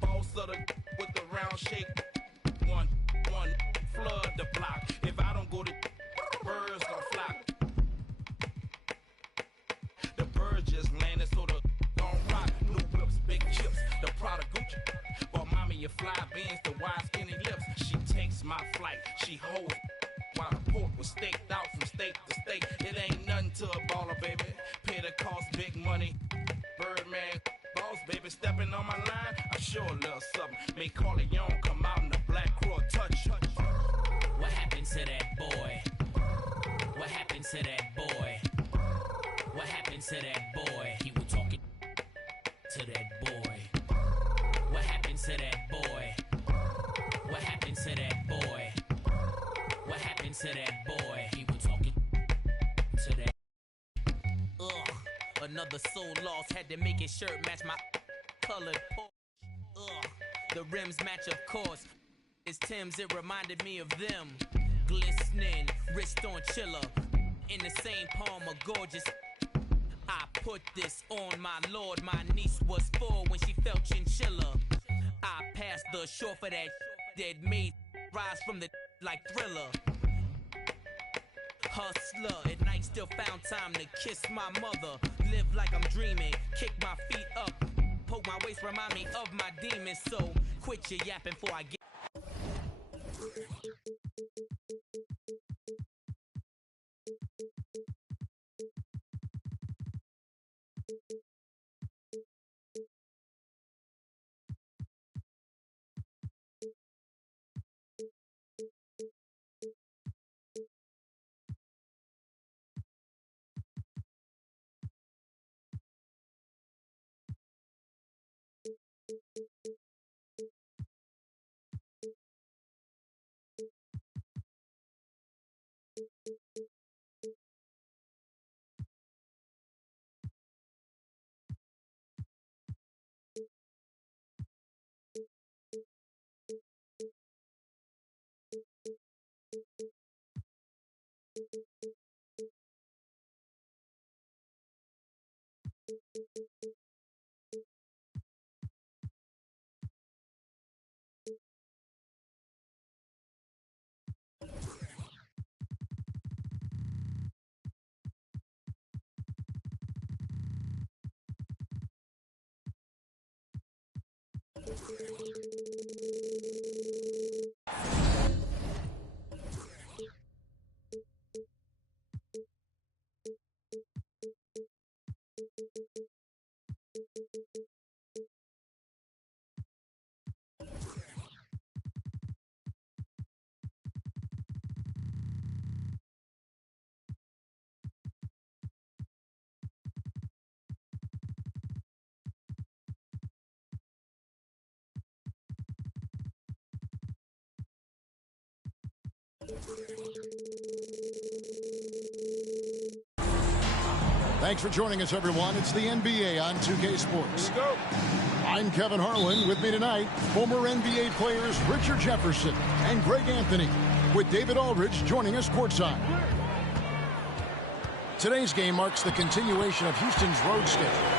Boss of the with the round shake. One, flood the block. If I don't go to birds gonna flock. The birds just landed, so the gon' rock. New whips, big chips, the Prada Gucci. But mommy, you fly beans, the wide skinny lips. She takes my flight, she holds. While the pork was staked out from state to state. It ain't nothing to a baller, baby. Pay the cost, big money. Birdman, boss, baby, stepping on my line. I sure a little something. Make Corleone come out in the black crow touch. What happened to that boy? What happened to that boy? What happened to that boy? He was talking to that boy. What happened to that boy? What happened to that boy? What happened to that boy? He was talking to that. Ugh. Another soul lost, had to make his shirt match my colored pores. Ugh. The rims match, of course. It's Tim's, it reminded me of them. Glistening, wrist on chiller. In the same palm, a gorgeous. I put this on my lord. My niece was 4 when she felt chinchilla. I passed the shore for that that made rise from the like Thriller. Hustler, at night still found time to kiss my mother. Live like I'm dreaming, kick my feet up. Poke my waist, remind me of my demons. So quit your yapping before I get. Thanks for joining us, everyone. It's the NBA on 2K Sports. I'm Kevin Harlan. With me tonight, former NBA players Richard Jefferson and Greg Anthony, with David Aldridge joining us courtside. Today's game marks the continuation of Houston's road schedule.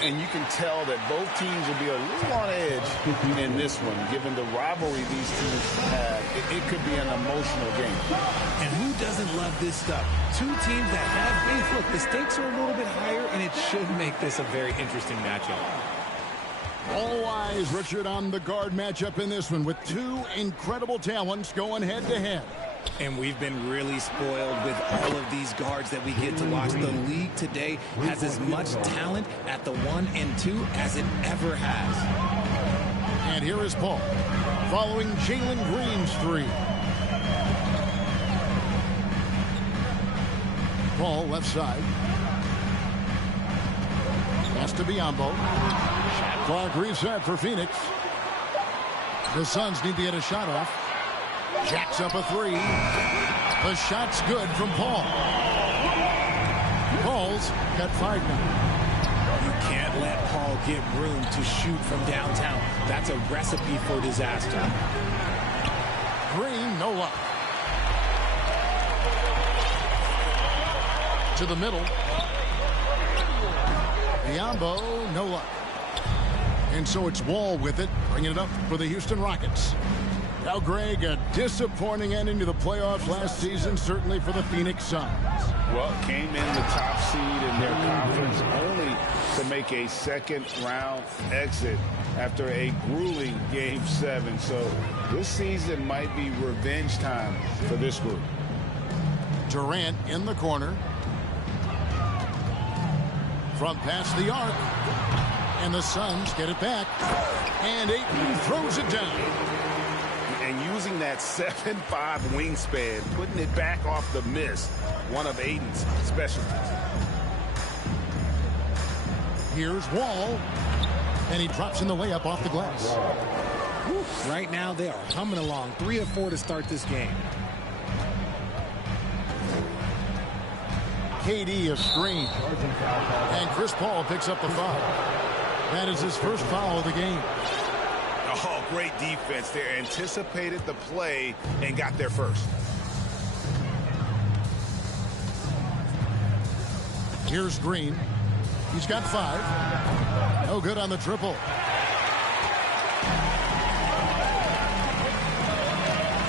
And you can tell that both teams will be a little on edge in this one, given the rivalry these teams have. It could be an emotional game. And who doesn't love this stuff? Two teams that have beef. Look, the stakes are a little bit higher, and it should make this a very interesting matchup. All eyes, Richard, on the guard matchup in this one, with two incredible talents going head-to-head. And we've been really spoiled with all of these guards that we get to watch. The league today has as much talent at the 1 and 2 as it ever has. And here is Paul, following Jalen Green's three. Paul, left side. Pass to Biyombo. Shot clock reset for Phoenix. The Suns need to get a shot off. Jacks up a three. The shot's good from Paul. Paul's got 5 now. You can't let Paul get room to shoot from downtown. That's a recipe for disaster. Green, no luck. To the middle. Biyombo, no luck. And so it's Wall with it, bringing it up for the Houston Rockets. Now, Greg, a disappointing ending to the playoffs last season, certainly for the Phoenix Suns. Well, came in the top seed in their conference only to make a second-round exit after a grueling Game 7. So this season might be revenge time for this group. Durant in the corner. From past the arc. And the Suns get it back. And Ayton throws it down. And using that 7'5" wingspan, putting it back off the miss, one of Ayton's specialties. Here's Wall, and he drops in the layup off the glass. Right now, they are humming along. 3 of 4 to start this game. KD a screen, and Chris Paul picks up the foul. That is his first foul of the game. Oh, great defense there. Anticipated the play and got there first. Here's Green. He's got 5. No good on the triple.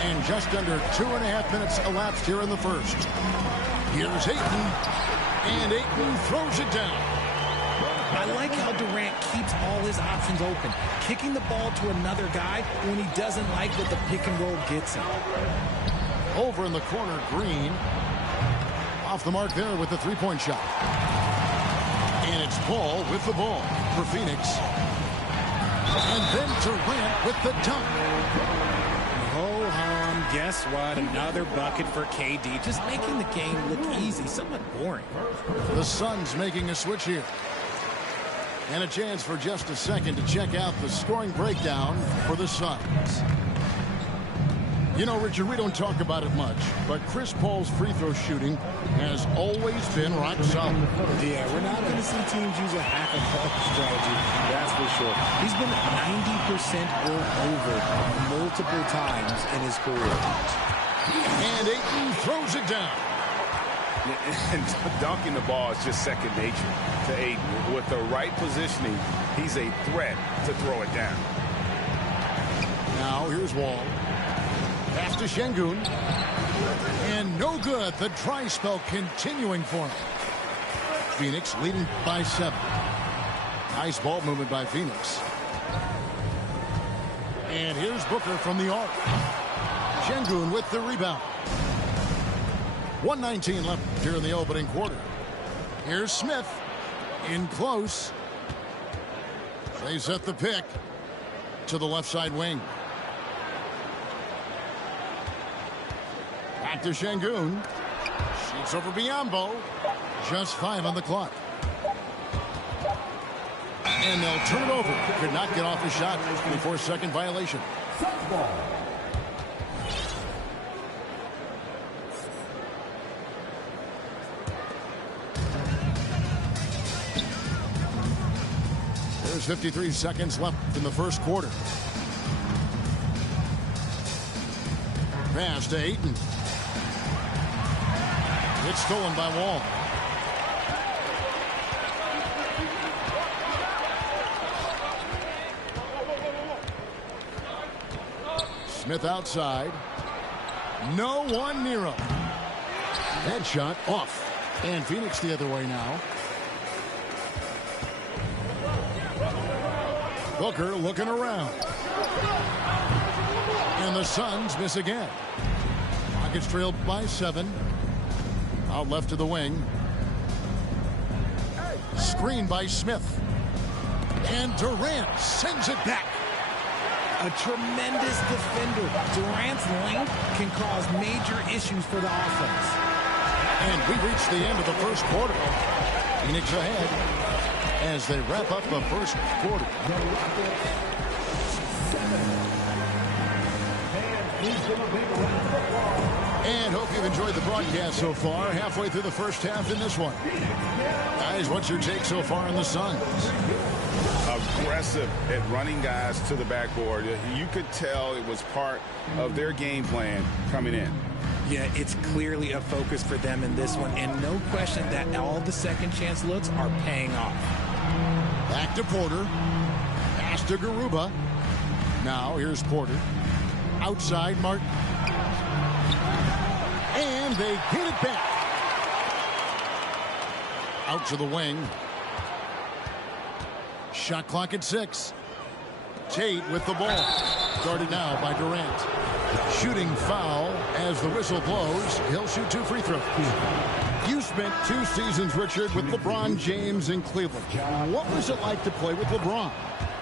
And just under 2.5 minutes elapsed here in the first. Here's Ayton. And Ayton throws it down. I like how Durant keeps all his options open, kicking the ball to another guy when he doesn't like what the pick and roll gets him. Over in the corner, Green. Off the mark there with the three-point shot. And it's Paul with the ball for Phoenix. And then Durant with the dunk. Ho-hum, guess what? Another bucket for KD, just making the game look easy, somewhat boring. The Suns making a switch here. And a chance for just a second to check out the scoring breakdown for the Suns. You know, Richard, we don't talk about it much, but Chris Paul's free throw shooting has always been rock solid. Yeah, we're not going to see teams use a half a ball strategy, that's for sure. He's been 90% or over multiple times in his career. And Ayton throws it down. And dunking the ball is just second nature to Ayton. With the right positioning, he's a threat to throw it down. Now here's Wall. Pass to Şengün. And no good. The dry spell continuing for him. Phoenix leading by 7. Nice ball movement by Phoenix. And here's Booker from the arc. Şengün with the rebound. 1:19 left here in the opening quarter. Here's Smith in close. They set the pick to the left side wing. Back to Şengün. Shoots over Biyombo. Just 5 on the clock. And they'll turn it over. Could not get off the shot before second violation. There's 53 seconds left in the first quarter. Pass to Ayton. It's stolen by Wall. Smith outside. No one near him. That shot off. And Phoenix the other way now. Booker looking around. And the Suns miss again. Rockets trailed by 7. Out left to the wing. Screen by Smith. And Durant sends it back. A tremendous defender. Durant's length can cause major issues for the offense. And we reach the end of the first quarter. Phoenix ahead as they wrap up the first quarter. And hope you've enjoyed the broadcast so far. Halfway through the first half in this one. Guys, what's your take so far on the Suns? Aggressive at running guys to the backboard. You could tell it was part of their game plan coming in. Yeah, it's clearly a focus for them in this one, and no question that all the second chance looks are paying off. Back to Porter. Pass to Garuba. Now here's Porter. Outside Martin. And they get it back. Out to the wing. Shot clock at 6. Tate with the ball. Guarded now by Durant. Shooting foul as the whistle blows. He'll shoot 2 free throws. You spent 2 seasons, Richard, with LeBron James in Cleveland. What was it like to play with LeBron?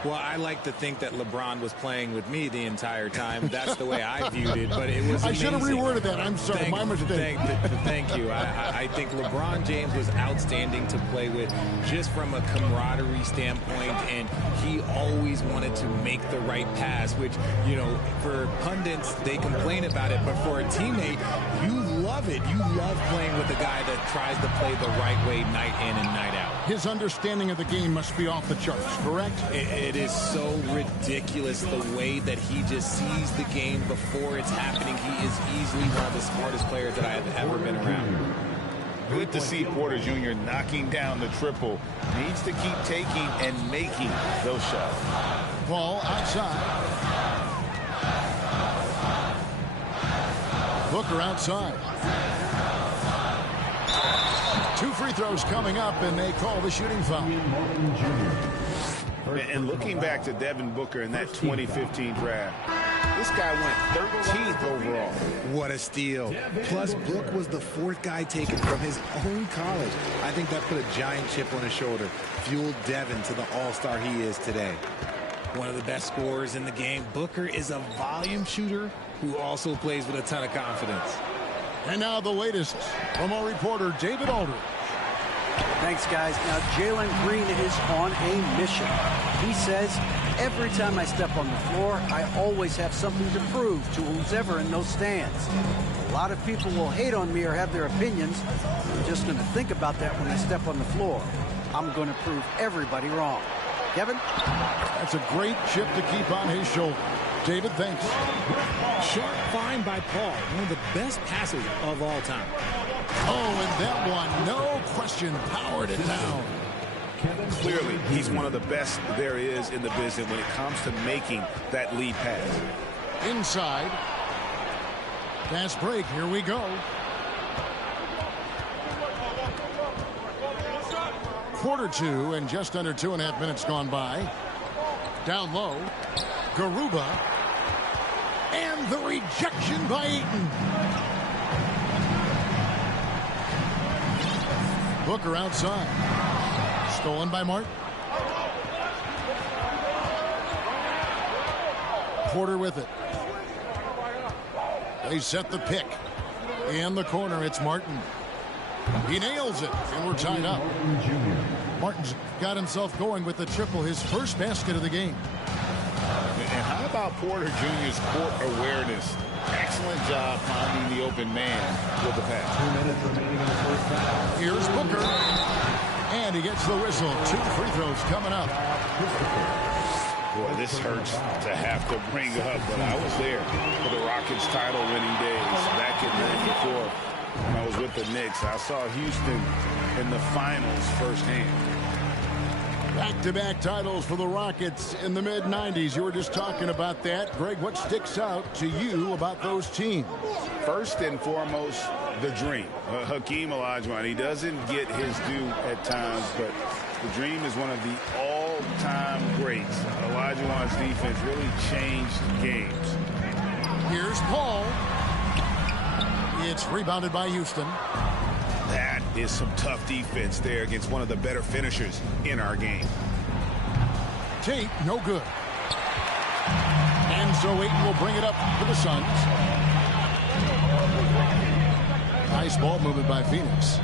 Well, I like to think that LeBron was playing with me the entire time. That's the way I viewed it, but it was amazing. I should have reworded that. I'm sorry. My mistake. Thank you. I think LeBron James was outstanding to play with just from a camaraderie standpoint, and he always wanted to make the right pass, which, you know, for pundits, they complain about it, but for a teammate, you love it. You love playing with a guy that tries to play the right way night in and night out. His understanding of the game must be off the charts, correct? It is so ridiculous the way that he just sees the game before it's happening. He is easily one of the smartest players that I have ever been around. Good to see Porter Jr. knocking down the triple. Needs to keep taking and making those shots. Ball outside. Booker outside. 2 free throws coming up, and they call the shooting foul. And looking back to Devin Booker in that 2015 draft, this guy went 13th overall. What a steal. Plus, Book was the 4th guy taken from his own college. I think that put a giant chip on his shoulder, fueled Devin to the all-star he is today. One of the best scorers in the game. Booker is a volume shooter who also plays with a ton of confidence. And now the latest from our reporter, David Aldridge. Thanks, guys. Now, Jalen Green is on a mission. He says, every time I step on the floor, I always have something to prove to who's ever in those stands. A lot of people will hate on me or have their opinions. I'm just going to think about that when I step on the floor. I'm going to prove everybody wrong. Kevin? That's a great chip to keep on his shoulder. David, thanks. Sharp find by Paul, one of the best passers of all time. Oh, and that one, no question, powered it down. Clearly, he's one of the best there is in the business when it comes to making that lead pass. Inside. Fast break, here we go. Quarter two and just under 2.5 minutes gone by. Down low. Garuba. And the rejection by Eaton. Booker outside. Stolen by Martin. Porter with it. They set the pick. In the corner, it's Martin. He nails it, and we're tied up. Martin's got himself going with the triple, his first basket of the game. And how about Porter Jr.'s court awareness? Excellent job finding the open man with the pass. 2 minutes remaining in the first half. Here's Booker. And he gets the whistle. 2 free throws coming up. Boy, this hurts to have to bring up, but I was there for the Rockets title-winning days back in '94 when I was with the Knicks. I saw Houston in the finals firsthand. Back-to-back titles for the Rockets in the mid-'90s. You were just talking about that. Greg, what sticks out to you about those teams? First and foremost, the dream. Hakeem Olajuwon, he doesn't get his due at times, but the dream is one of the all-time greats. Olajuwon's defense really changed games. Here's Paul. It's rebounded by Houston. That is some tough defense there against one of the better finishers in our game. Tate, no good. And so Ayton will bring it up for the Suns. Nice ball movement by Phoenix.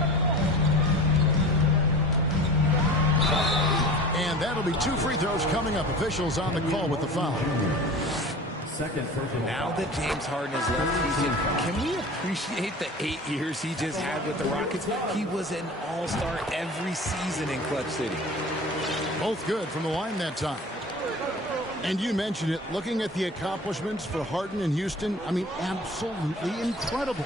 And that'll be 2 free throws coming up. Officials on the call with the foul. Now that James Harden has left Houston, can we appreciate the 8 years he just had with the Rockets? He was an all-star every season in Clutch City. Both good from the line that time. And you mentioned it, looking at the accomplishments for Harden in Houston, I mean, absolutely incredible.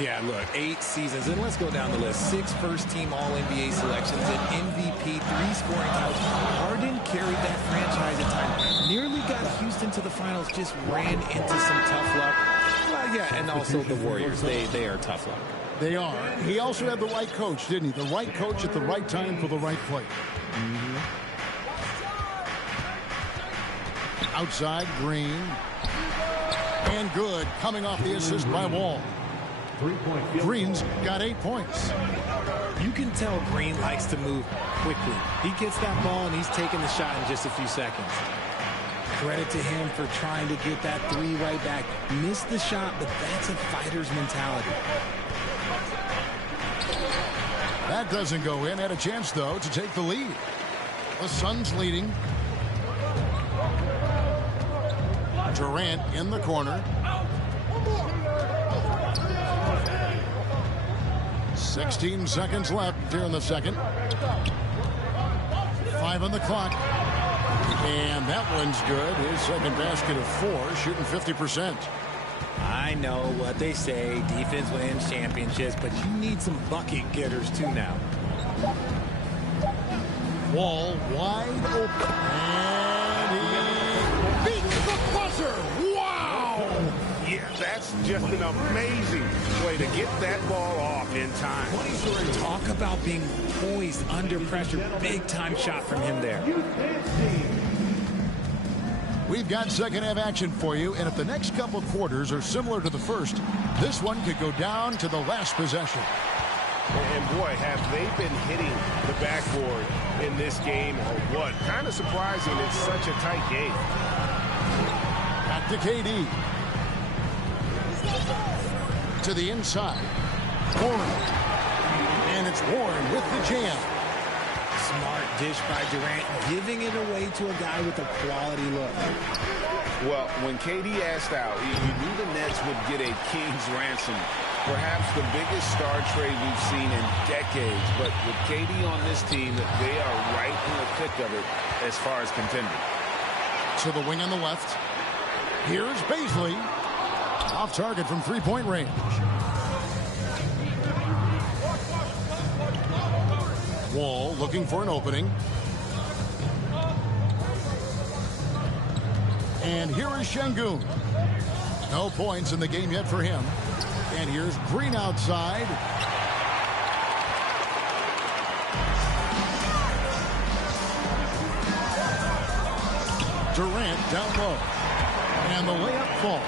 Yeah, look, 8 seasons, and let's go down the list. 6 first-team All-NBA selections, an MVP, 3 scoring titles. Harden carried that franchise at times. Nearly got Houston to the finals, just ran into some tough luck. Well, yeah, and also the Warriors, they are tough luck. They are. He also had the right coach, didn't he? The right coach at the right time for the right play. Outside, Green. And good, coming off the assist by Wall. Green's got 8 points. You can tell Green likes to move quickly. He gets that ball and he's taking the shot in just a few seconds. Credit to him for trying to get that 3 right back. Missed the shot, but that's a fighter's mentality. That doesn't go in. Had a chance, though, to take the lead. The Suns leading. Durant in the corner. 16 seconds left here in the second. 5 on the clock. And that one's good. His second basket of 4, shooting 50%. I know what they say, defense wins championships, but you need some bucket getters too now. Wall wide open. And he beats the buzzer. Wow! Yeah, that's just an amazing way to get that ball off in time. Talk about being poised under pressure. Big time shot from him there. We've got second half action for you, and if the next couple quarters are similar to the first, this one could go down to the last possession. And boy, have they been hitting the backboard in this game or what? Kind of surprising it's such a tight game. Back to KD. To the inside. Warren. And it's Warren with the jam. Smart dish by Durant, giving it away to a guy with a quality look. Well, when KD asked out, you knew the Nets would get a king's ransom. Perhaps the biggest star trade we've seen in decades. But with KD on this team, they are right in the thick of it as far as contending. To the wing on the left. Here's Baisley. Off target from 3-point range. Wall looking for an opening. And here is Şengün. No points in the game yet for him. And here's Green outside. Durant down low. And the layup falls.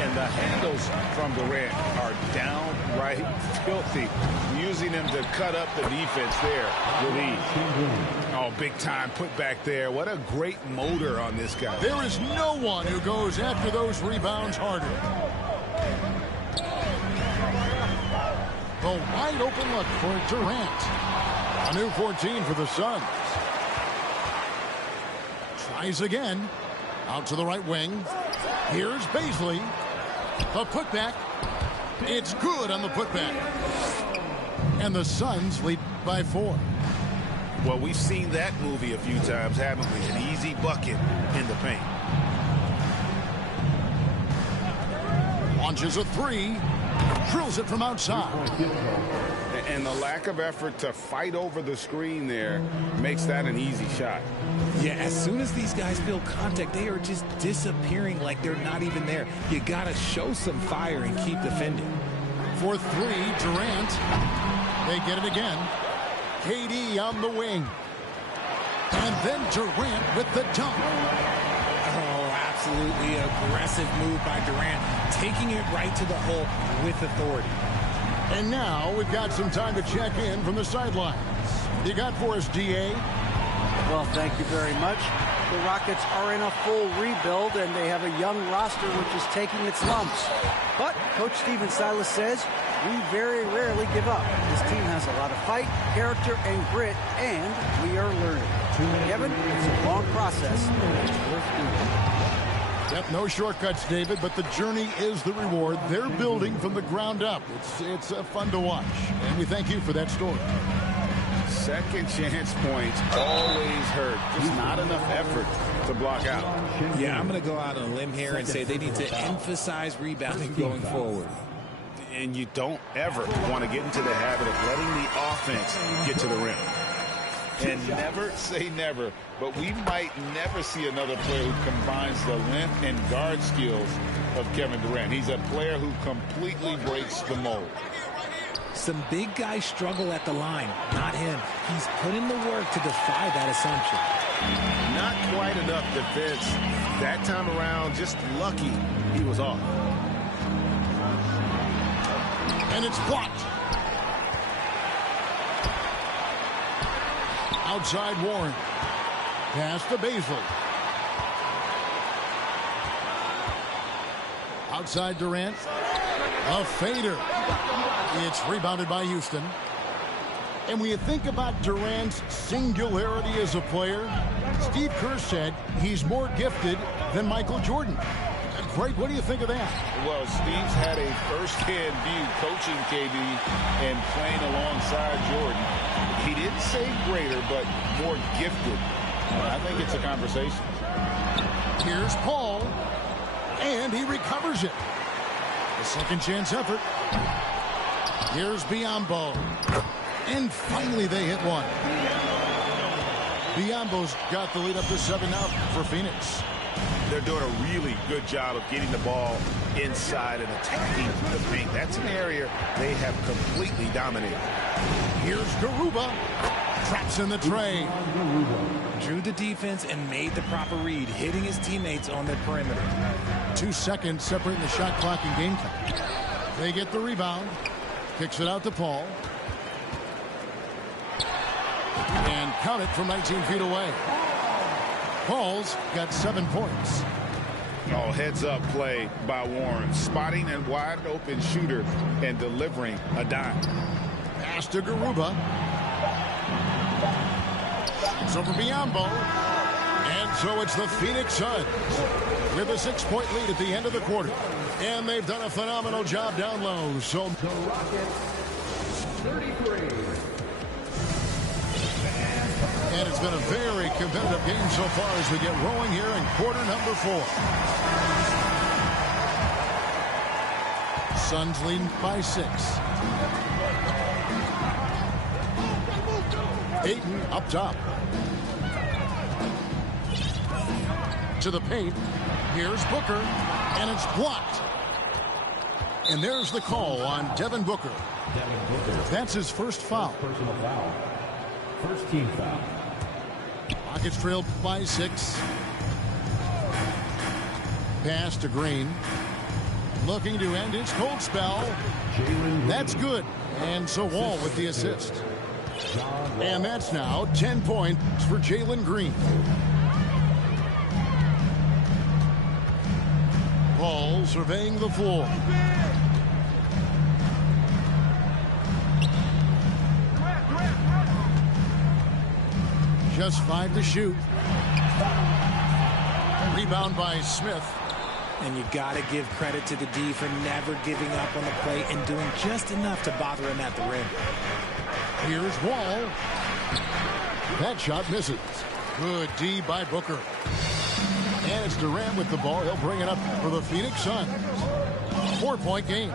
And the handles from Durant are downright filthy, using him to cut up the defense there with ease. Oh, big time put back there. What a great motor on this guy. There is no one who goes after those rebounds harder. The wide open look for Durant. A new 14 for the Suns. Tries again. Out to the right wing. Here's Baisley. The putback. It's good on the putback. And the Suns lead by 4. Well, we've seen that movie a few times, haven't we? An easy bucket in the paint. Launches a 3. Drills it from outside. And the lack of effort to fight over the screen there makes that an easy shot. Yeah, as soon as these guys feel contact, they are just disappearing like they're not even there. You got to show some fire and keep defending. For 3, Durant. They get it again. KD on the wing. And then Durant with the dunk. Oh, absolutely aggressive move by Durant, taking it right to the hole with authority. And now we've got some time to check in from the sidelines. You got for us, DA? Well, thank you very much. The Rockets are in a full rebuild, and they have a young roster which is taking its lumps. But Coach Stephen Silas says, we very rarely give up. This team has a lot of fight, character, and grit, and we are learning. Kevin, it's a long process, and it's worth doing. Yep, no shortcuts, David, but the journey is the reward. They're building from the ground up. It's fun to watch, and we thank you for that story. Second chance points always hurt. Just not enough effort to block out. Yeah, I'm going to go out on a limb here and say they need to emphasize rebounding going forward. And you don't ever want to get into the habit of letting the offense get to the rim. And never say never, but we might never see another player who combines the length and guard skills of Kevin Durant. He's a player who completely breaks the mold. Some big guys struggle at the line, not him. He's put in the work to defy that assumption. Not quite enough defense that time around. Just lucky he was off. And it's blocked. Outside Warren. Pass to Baisley. Outside Durant. A fader. It's rebounded by Houston. And when you think about Durant's singularity as a player, Steve Kerr said he's more gifted than Michael Jordan. Greg, what do you think of that? Well, Steve's had a first-hand view coaching KD and playing alongside Jordan. He didn't say greater, but more gifted. I think it's a conversation. Here's Paul, and he recovers it. A second chance effort. Here's Biyombo. And finally they hit one. Biyombo's got the lead up to 7 now for Phoenix. They're doing a really good job of getting the ball inside and attacking the paint. That's an area they have completely dominated. Here's Garuba. Traps in the tray. Drew the defense and made the proper read, hitting his teammates on the perimeter. 2 seconds separating the shot clock and game count. They get the rebound. Kicks it out to Paul. And count it from 19 feet away. Paul's got 7 points. Oh, heads-up play by Warren. Spotting a wide-open shooter and delivering a dime. Pass to Garuba. It's over Biyombo. And so it's the Phoenix Suns with a 6-point lead at the end of the quarter. And they've done a phenomenal job down low. So The Rockets, 33. And it's been a very competitive game so far as we get rolling here in quarter number 4. Suns leading by 6. Ayton up top. To the paint. Here's Booker, and it's blocked. And there's the call on Devin Booker. That's his first foul. Personal foul. First team foul. Rockets trailed by 6. Pass to Green. Looking to end his cold spell. That's good. And so Wall with the assist. And that's now 10 points for Jalen Green. Paul surveying the floor. Just 5 to shoot. Rebound by Smith. And you got to give credit to the D for never giving up on the play and doing just enough to bother him at the rim. Here's Wall. That shot misses. Good D by Booker. And it's Durant with the ball. He'll bring it up for the Phoenix Suns. 4-point game.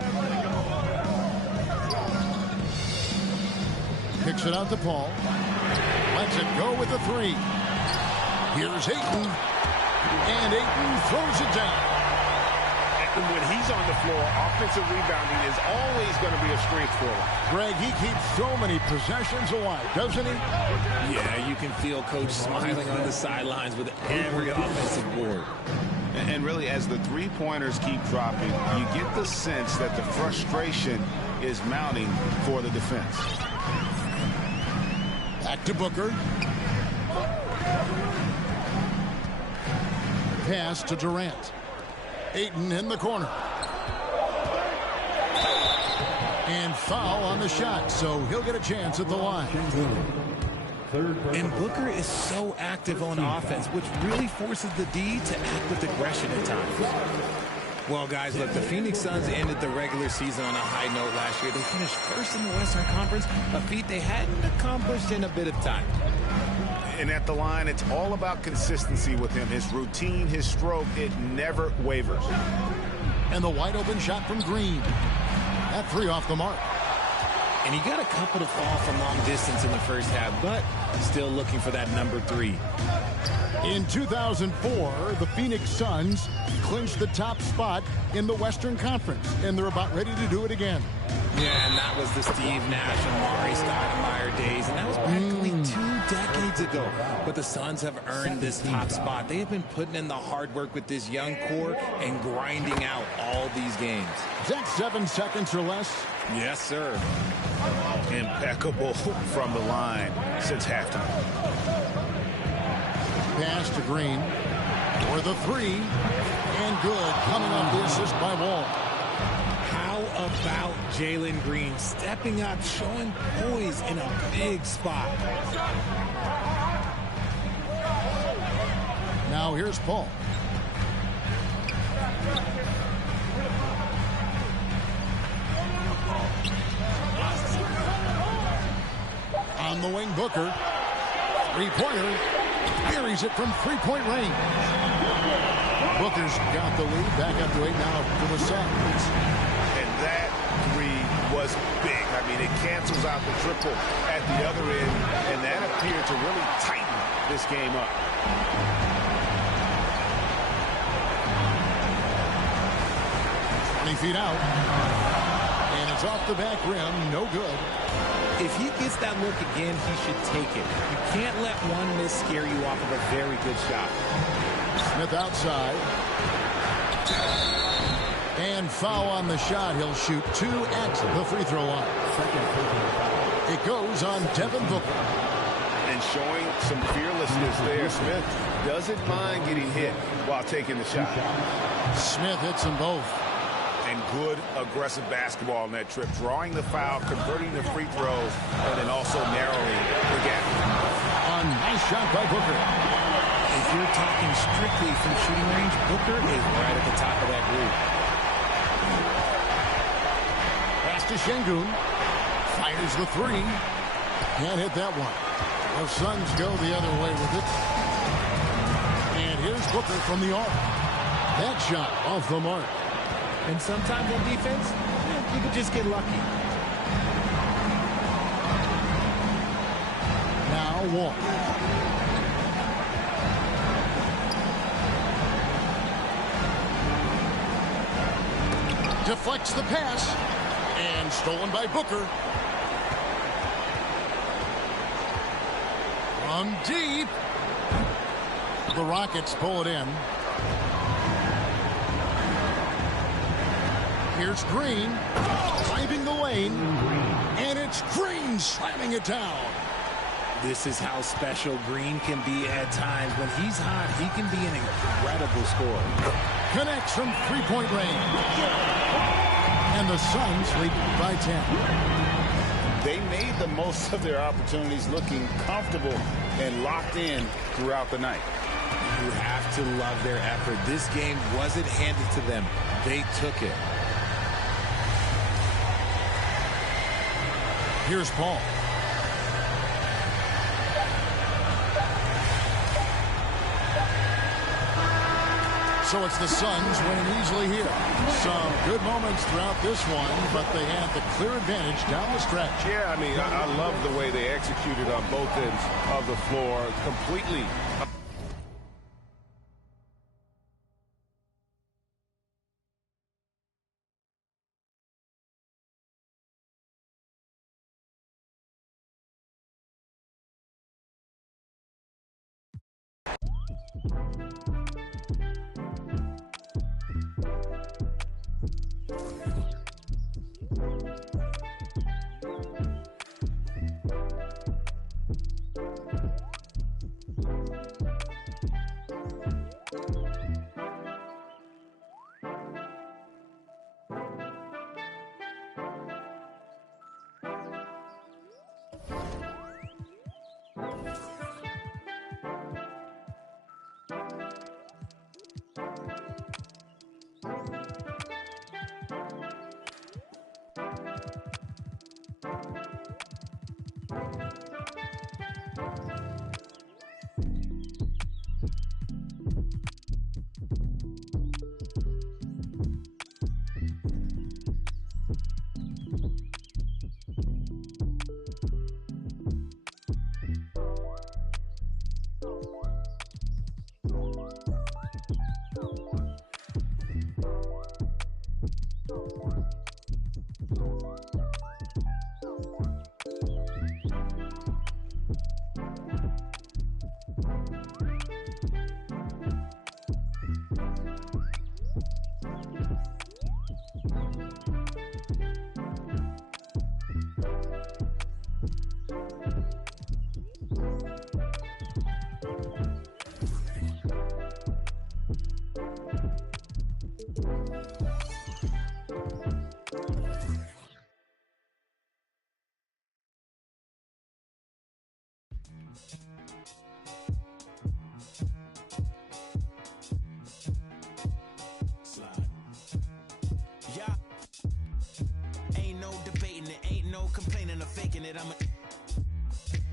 Kicks it out to Paul. Lets it go with the 3. Here's Ayton. And Ayton throws it down. And when he's on the floor, offensive rebounding is always going to be a strength for him. Greg, he keeps so many possessions alive, doesn't he? Yeah, you can feel Coach smiling on the sidelines with every offensive board. And really, as the three-pointers keep dropping, you get the sense that the frustration is mounting for the defense. Back to Booker. Pass to Durant. Ayton in the corner. And foul on the shot, so he'll get a chance at the line. And Booker is so active on offense, which really forces the D to act with aggression at times. Well, guys, look, the Phoenix Suns ended the regular season on a high note last year. They finished first in the Western Conference, a feat they hadn't accomplished in a bit of time. And at the line, it's all about consistency with him. His routine, his stroke, it never wavers. And the wide open shot from Green. That 3 off the mark. And he got a couple to fall from long distance in the first half, but still looking for that number 3. In 2004, the Phoenix Suns clinched the top spot in the Western Conference, and they're about ready to do it again. Yeah, and that was the Steve Nash and Maury Stoudemire days, and that was practically 2 decades ago. But the Suns have earned this top spot. They have been putting in the hard work with this young core and grinding out all these games. Is that 7 seconds or less? Yes, sir. Impeccable from the line since halftime. Pass to Green for the 3, and good, coming off the assist by Wall. How about Jalen Green stepping up, showing poise in a big spot? Now here's Paul. On the wing, Booker. 3-pointer. Buries it from 3-point range. Booker's got the lead. Back up to 8 now for the Suns. And that 3 was big. I mean, it cancels out the triple at the other end, and that appeared to really tighten this game up. Feet out. And it's off the back rim. No good. If he gets that look again, he should take it. You can't let one miss scare you off of a very good shot. Smith outside. And foul on the shot. He'll shoot 2 at the free throw line. It goes on Devin Booker. And showing some fearlessness there. Smith doesn't mind getting hit while taking the shot. Smith hits them both. And good aggressive basketball on that trip. Drawing the foul, converting the free throws, and then also narrowing the gap. A nice shot by Booker. If you're talking strictly from shooting range, Booker is right at the top of that group. Pass to Şengün. Fires the 3. Can't hit that one. The Suns go the other way with it. And here's Booker from the arc. That shot off the mark. And sometimes on defense, you could just get lucky. Now Wall. Deflects the pass. And stolen by Booker. From deep. The Rockets pull it in. Here's Green. Driving the lane. And it's Green slamming it down. This is how special Green can be at times. When he's hot, he can be an incredible scorer. Connects from three-point range. And the Suns lead by 10. They made the most of their opportunities, looking comfortable and locked in throughout the night. You have to love their effort. This game wasn't handed to them. They took it. Here's Paul. So it's the Suns winning easily here. Some good moments throughout this one, but they had the clear advantage down the stretch. Yeah, I mean, I love the way they executed on both ends of the floor completely.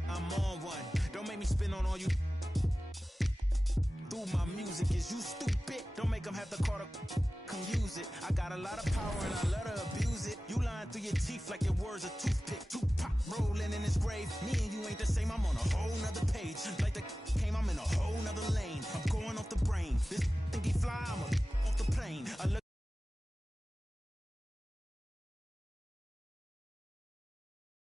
I'm on one. Don't make me spin on all you. Through my music, is you stupid? Don't make them have to call to come use it. I got a lot of power and I let her abuse it. You lying through your teeth like your words a toothpick. Tupac rolling in his grave. Me and you ain't the same. I'm on a whole nother page. Like the came, I'm in a whole nother lane. I'm going off the brain. This think he fly, I'm off the plane. I look